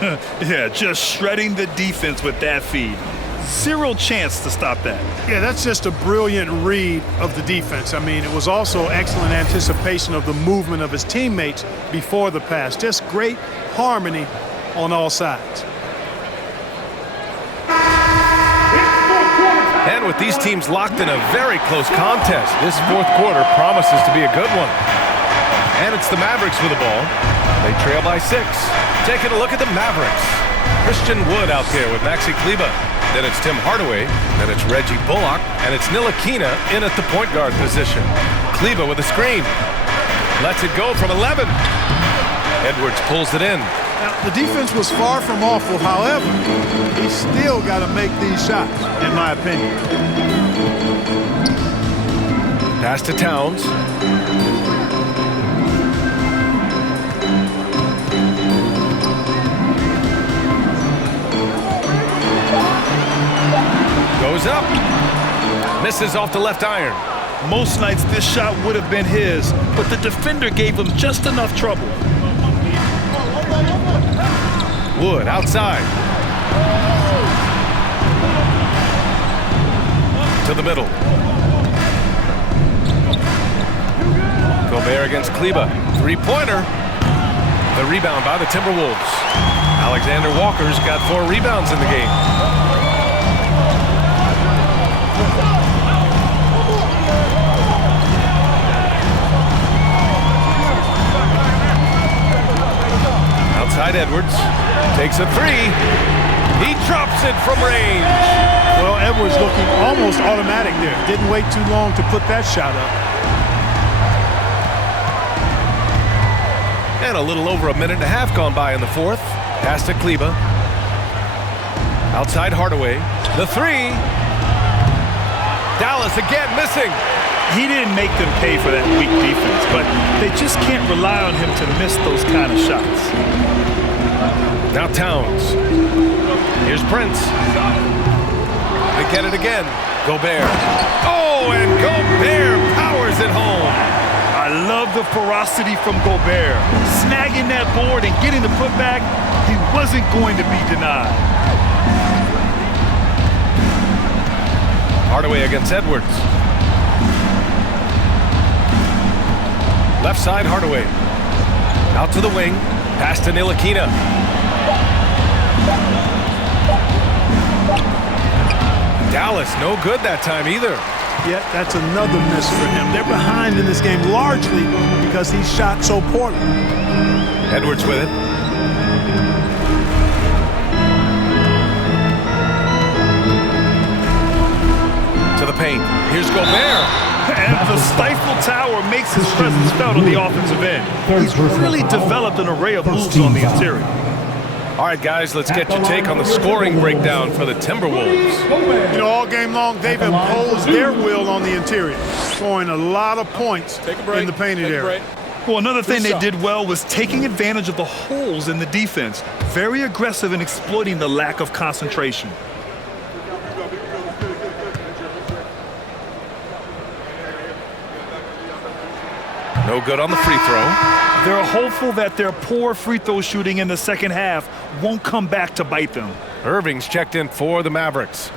Yeah, just shredding the defense with that feed. Zero chance to stop that. Yeah, that's just a brilliant read of the defense. I mean, it was also excellent anticipation of the movement of his teammates before the pass. Just great harmony on all sides. And with these teams locked in a very close contest, this fourth quarter promises to be a good one. And it's the Mavericks with the ball. They trail by 6. Taking a look at the Mavericks. Christian Wood out there with Maxi Kleber. Then it's Tim Hardaway. Then it's Reggie Bullock. And it's Ntilikina in at the point guard position. Kleber with a screen. Lets it go from 11. Edwards pulls it in. Now, the defense was far from awful. However, he's still got to make these shots, in my opinion. Pass to Towns. Goes up. Misses off the left iron. Most nights this shot would have been his, but the defender gave him just enough trouble. Wood outside. To the middle. Gobert against Kleber. 3-pointer. The rebound by the Timberwolves. Alexander Walker's got 4 rebounds in the game. Outside Edwards. Takes a 3. He drops it from range. Well, Edwards looking almost automatic there. Didn't wait too long to put that shot up. And a little over a minute and a half gone by in the fourth. Pass to Kleber. Outside Hardaway. The 3. Dallas again missing. he didn't make them pay for that weak defense, but they just can't rely on him to miss those kind of shots. Now Towns. Here's Prince. They get it again. Gobert. Oh, and Gobert powers it home. I love the ferocity from Gobert. Snagging that board and getting the putback, he wasn't going to be denied. Hardaway against Edwards. Left side, Hardaway. Out to the wing. Pass to Ntilikina. Dallas, no good that time either. Yet that's another miss for him. They're behind in this game largely because he shot so poorly. Edwards with it. To the paint. Here's Gobert. And the stifle tower makes his presence felt on the offensive end. He's really developed an array of moves on the interior. All right, guys, let's get your take on the scoring breakdown for the Timberwolves. You know, all game long, they've imposed their will on the interior, scoring a lot of points in the painted area. Well, another thing they did well was taking advantage of the holes in the defense. Very aggressive in exploiting the lack of concentration. No good on the free throw. They're hopeful that their poor free throw shooting in the second half won't come back to bite them. Irving's checked in for the Mavericks.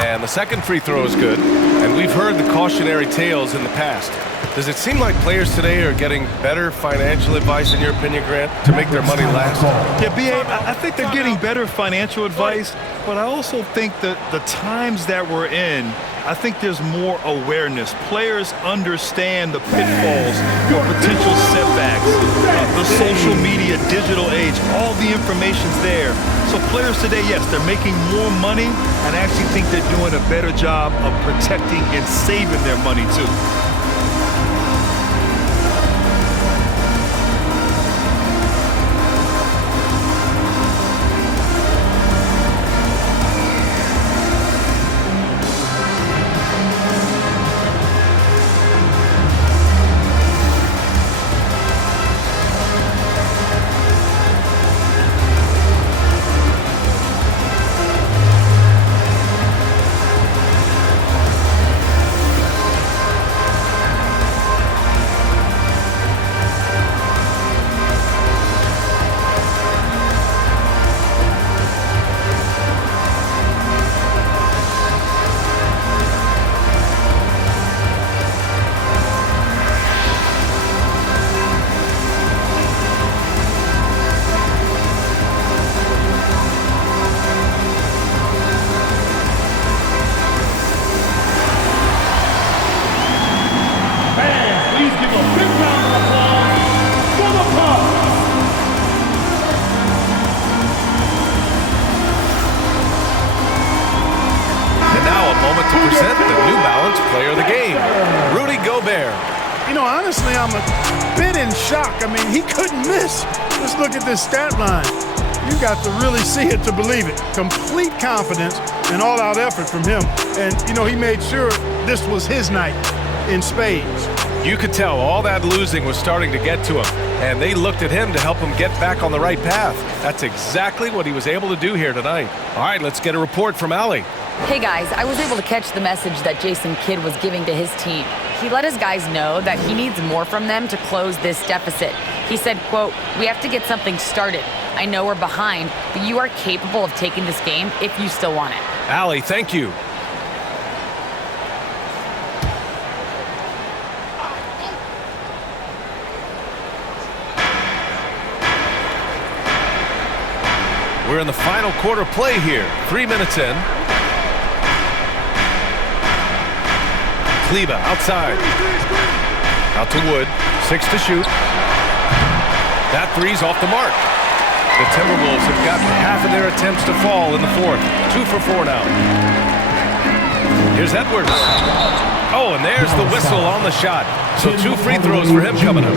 And the second free throw is good. And we've heard the cautionary tales in the past. Does it seem like players today are getting better financial advice, in your opinion, Grant, to make their money last? Yeah, B.A., I think they're getting better financial advice, but I also think that the times that we're in, I think there's more awareness. Players understand the pitfalls, the potential setbacks, the social media, digital age, all the information's there. So players today, yes, they're making more money, and I actually think they're doing a better job of protecting and saving their money, too. Honestly, I'm a bit in shock. I mean, he couldn't miss. Just look at this stat line. You got to really see it to believe it. Complete confidence and all-out effort from him. And, you know, he made sure this was his night in spades. You could tell all that losing was starting to get to him, and they looked at him to help him get back on the right path. That's exactly what he was able to do here tonight. All right, let's get a report from Allie. Hey guys, I was able to catch the message that Jason Kidd was giving to his team. He let his guys know that he needs more from them to close this deficit. He said, quote, "We have to get something started. I know we're behind, but you are capable of taking this game if you still want it." Allie, thank you. We're in the final quarter play here. 3 minutes in. Kleba outside. Out to Wood. 6 to shoot. That three's off the mark. The Timberwolves have gotten half of their attempts to fall in the fourth. 2 for 4 now. Here's Edwards. Oh, and there's the whistle on the shot. So 2 free throws for him coming up.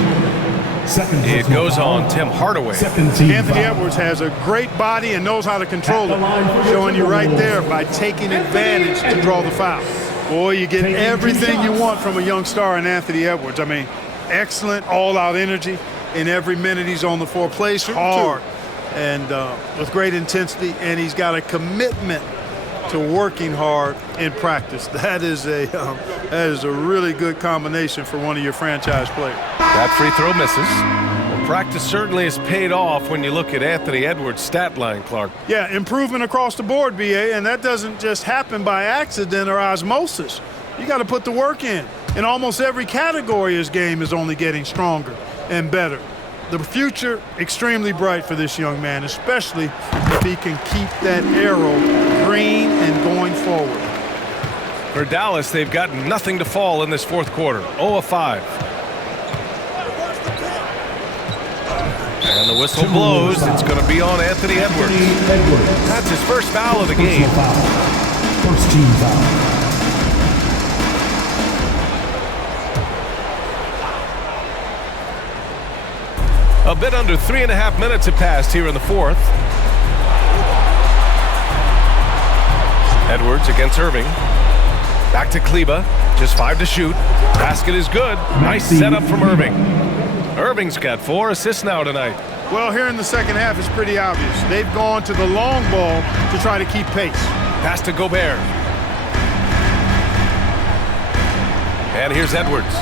Second It personal goes foul. on Tim Hardaway. Second team Anthony foul. Edwards has a great body and knows how to control it, showing you right there by taking advantage to draw the foul. Boy, you get everything you want from a young star in Anthony Edwards. I mean, excellent all-out energy in every minute he's on the floor. Plays hard and with great intensity, and he's got a commitment to working hard in practice. That is a really good combination for one of your franchise players. That free throw misses. Well, practice certainly has paid off when you look at Anthony Edwards' stat line, Clark. Yeah, improvement across the board, BA, and that doesn't just happen by accident or osmosis. You got to put the work in. In almost every category, his game is only getting stronger and better. The future, extremely bright for this young man, especially if he can keep that arrow green and going forward. For Dallas, they've got nothing to fall in this fourth quarter. 0 of 5. And the whistle blows. It's going to be on Anthony Edwards. That's his first foul of the game. First team foul. A bit under 3.5 minutes have passed here in the fourth. Edwards against Irving. Back to Kleba. Just 5 to shoot. Basket is good. Nice setup from Irving. Irving's got 4 assists now tonight. Well, here in the second half, it's pretty obvious. They've gone to the long ball to try to keep pace. Pass to Gobert. And here's Edwards.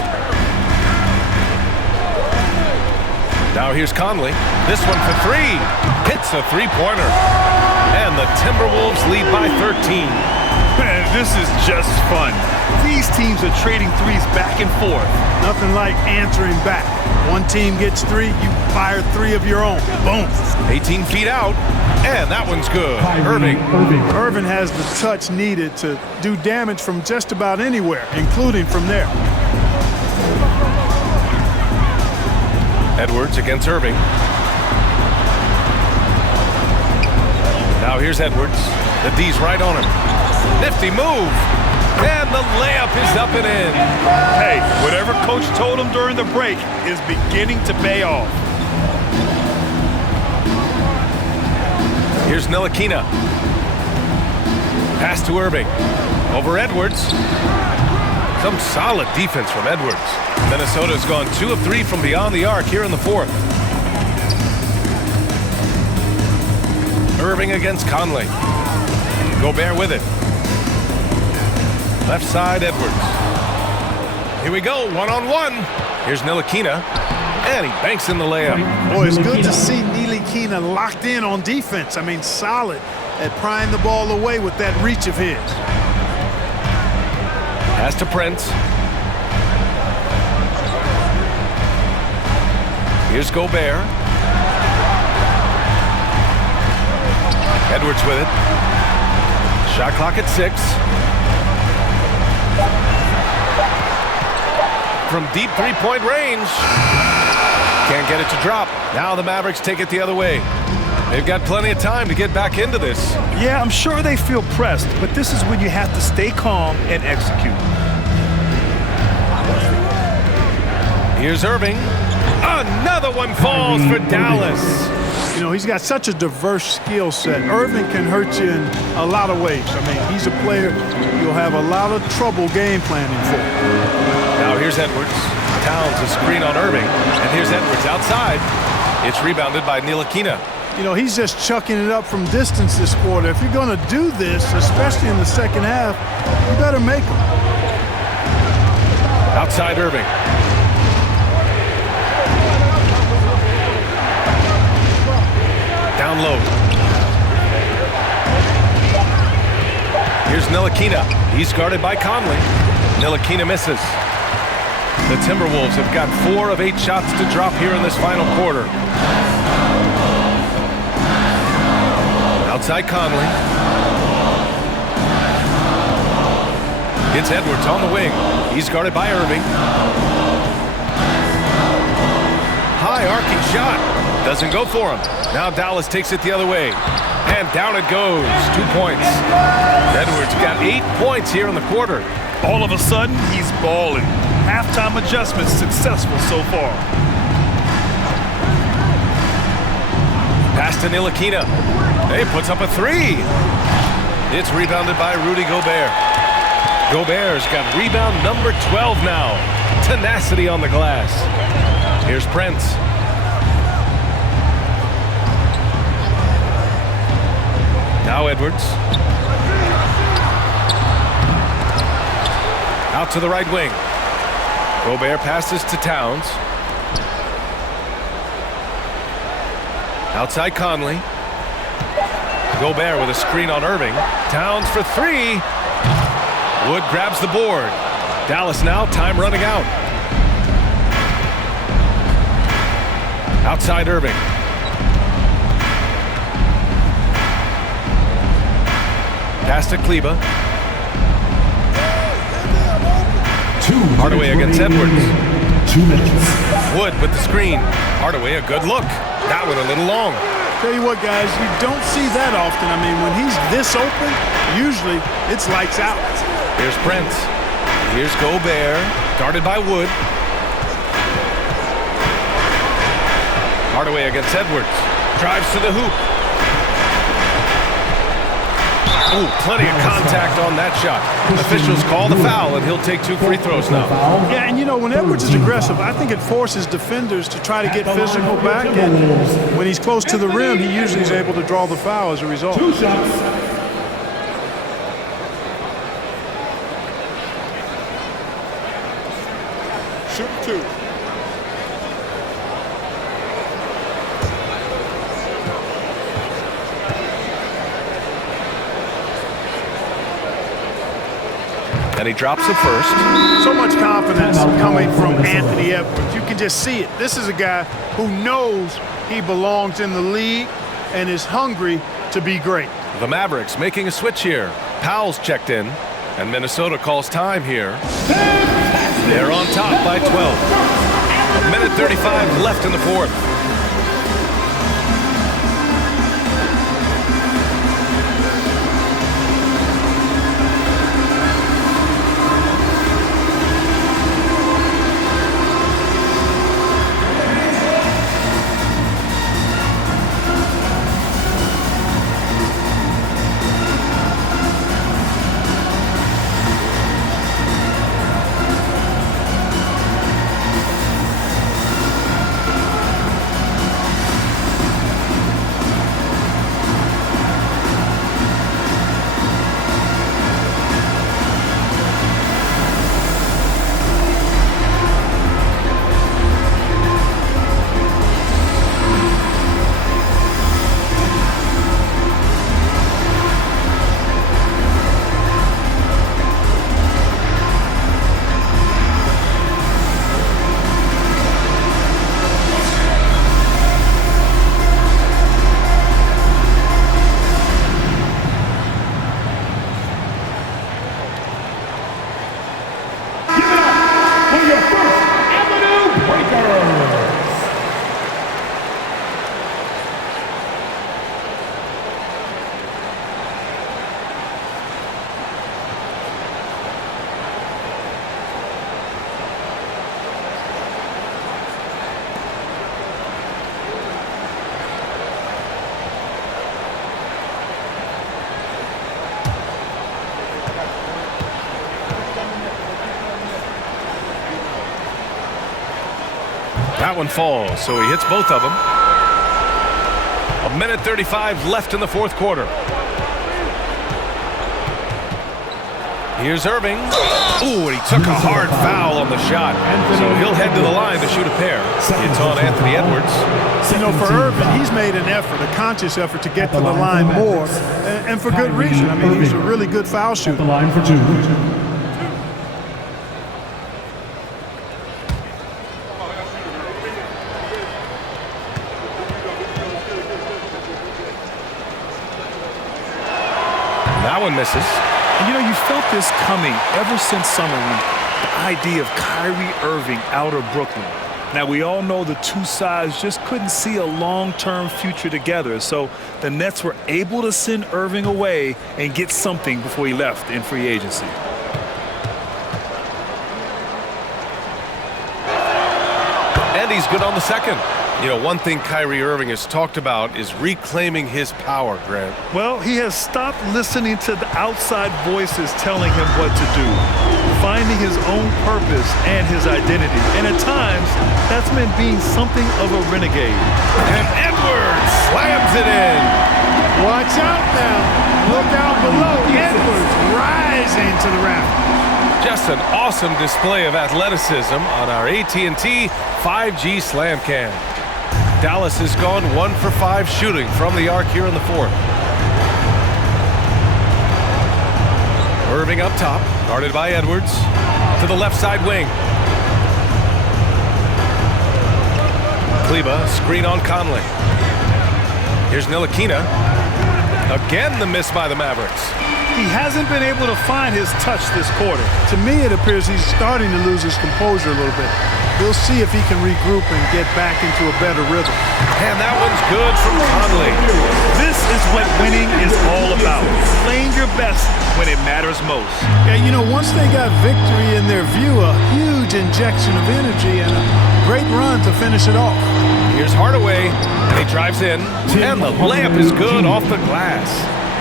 Now here's Conley. This one for 3. Hits a three-pointer. And the Timberwolves lead by 13. Man, this is just fun. These teams are trading threes back and forth. Nothing like answering back. One team gets 3, you fire 3 of your own. Boom. 18 feet out. And that one's good. Irving. Irving has the touch needed to do damage from just about anywhere, including from there. Edwards against Irving. Now here's Edwards. The D's right on him. Nifty move. And the layup is up and in. Hey, whatever coach told him during the break is beginning to pay off. Here's Ntilikina. Pass to Irving. Over Edwards. Some solid defense from Edwards. Minnesota's gone 2 of 3 from beyond the arc here in the fourth. Irving against Conley. Gobert with it. Left side, Edwards. Here we go, one-on-one. Here's Ntilikina. And he banks in the layup. Boy, it's good to see Ntilikina locked in on defense. I mean, solid at prying the ball away with that reach of his. Pass to Prince. Here's Gobert. Edwards with it. Shot clock at 6. From deep three-point range. Can't get it to drop. Now the Mavericks take it the other way. They've got plenty of time to get back into this. Yeah, I'm sure they feel pressed, but this is when you have to stay calm and execute. Here's Irving. Another one falls for Dallas. You know, he's got such a diverse skill set. Irving can hurt you in a lot of ways. I mean, he's a player you'll have a lot of trouble game planning for. Now here's Edwards. Towns a screen on Irving. And here's Edwards outside. It's rebounded by Ntilikina. You know, he's just chucking it up from distance this quarter. If you're going to do this, especially in the second half, you better make them. Outside Irving. Down low. Here's Ntilikina. He's guarded by Conley. Ntilikina misses. The Timberwolves have got 4 of 8 shots to drop here in this final quarter. Outside Conley. It's Edwards on the wing. He's guarded by Irving. High arcing shot. Doesn't go for him. Now Dallas takes it the other way. And down it goes. 2 points. Edwards got 8 points here in the quarter. All of a sudden, he's balling. Halftime adjustments successful so far. to Ntilikina. He puts up a three. It's rebounded by Rudy Gobert. Gobert's got rebound number 12 now. Tenacity on the glass. Here's Prince. Now Edwards. Out to the right wing. Gobert passes to Towns. Outside Conley. Gobert with a screen on Irving. Towns for three. Wood grabs the board. Dallas now, time running out. Outside Irving. Pass to Kleba. Hardaway against Edwards. 2 minutes. Wood with the screen. Hardaway, a good look. That one a little long. Tell you what, guys, you don't see that often. I mean, when he's this open, usually it's lights out. Here's Prince. Here's Gobert, guarded by Wood. Hardaway against Edwards. Drives to the hoop. Ooh, plenty of contact on that shot. Officials call the foul, and he'll take 2 free throws now. Yeah, and you know, when Edwards is aggressive, I think it forces defenders to try to get physical back. And when he's close to the rim, he usually is able to draw the foul as a result. 2 shots. Shoot 2. And he drops it first. So much confidence coming from Anthony Edwards. You can just see it. This is a guy who knows he belongs in the league and is hungry to be great. The Mavericks making a switch here. Powell's checked in, and Minnesota calls time here. They're on top by 12. 1:35 left in the fourth. That one falls, so he hits both of them. 1:35 left in the fourth quarter. Here's Irving. Ooh, and he took a hard foul on the shot. So he'll head to the line to shoot a pair. It's on Anthony Edwards. You know, for Irving, he's made an effort, a conscious effort to get to the line more, and for good reason. I mean, he's a really good foul shooter. The line for 2. That one misses. And you know, you felt this coming ever since summer when the idea of Kyrie Irving out of Brooklyn. Now, we all know the two sides just couldn't see a long-term future together, so the Nets were able to send Irving away and get something before he left in free agency. And he's good on the second. You know, one thing Kyrie Irving has talked about is reclaiming his power, Grant. Well, he has stopped listening to the outside voices telling him what to do, finding his own purpose and his identity. And at times, that's meant being something of a renegade. And Edwards slams it in. Watch out now. Look out below. Edwards rising to the raft. Just an awesome display of athleticism on our AT&T 5G Slam Cam. Dallas has gone 1 for 5 shooting from the arc here in the fourth. Irving up top, guarded by Edwards, to the left side wing. Kleba, screen on Conley. Here's Ntilikina. Again, the miss by the Mavericks. He hasn't been able to find his touch this quarter. To me, it appears he's starting to lose his composure a little bit. We'll see if he can regroup and get back into a better rhythm. And that one's good from Conley. This is what winning is all about. Playing your best when it matters most. Yeah, you know, once they got victory in their view, a huge injection of energy and a great run to finish it off. Here's Hardaway, and he drives in, and the layup is good off the glass.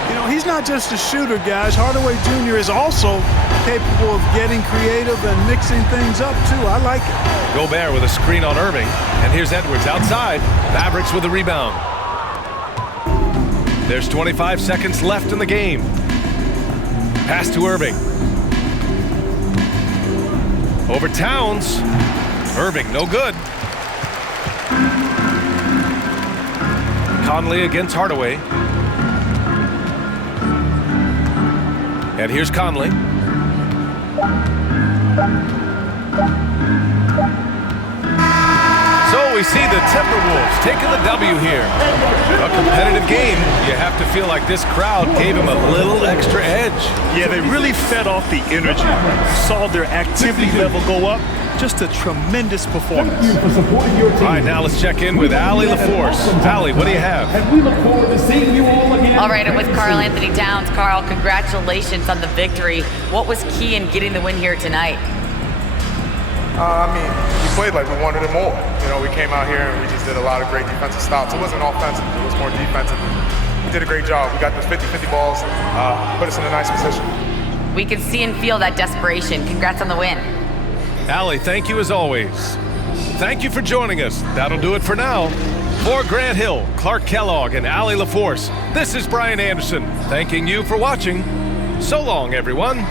You know, he's not just a shooter, guys. Hardaway Jr. is also capable of getting creative and mixing things up, too. I like it. Gobert with a screen on Irving, and here's Edwards outside. Mavericks with a rebound. There's 25 seconds left in the game. Pass to Irving. Over Towns. Irving, no good. Conley against Hardaway. And here's Conley. So we see the Timberwolves taking the W here. A competitive game. You have to feel like this crowd gave him a little extra edge. Yeah, they really fed off the energy. Saw their activity level go up. Just a tremendous performance. Thank you for supporting your team. All right, now let's check in with Allie LaForce. Allie, what do you have? And we look forward to seeing you all again. All right, I'm with Karl Anthony Towns. Karl, congratulations on the victory. What was key in getting the win here tonight? We played like we wanted it more. You know, we came out here and we just did a lot of great defensive stops. It wasn't offensive, it was more defensive. We did a great job. We got those 50-50 balls, put us in a nice position. We can see and feel that desperation. Congrats on the win. Allie, thank you as always. Thank you for joining us. That'll do it for now. For Grant Hill, Clark Kellogg, and Allie LaForce, this is Brian Anderson, thanking you for watching. So long, everyone.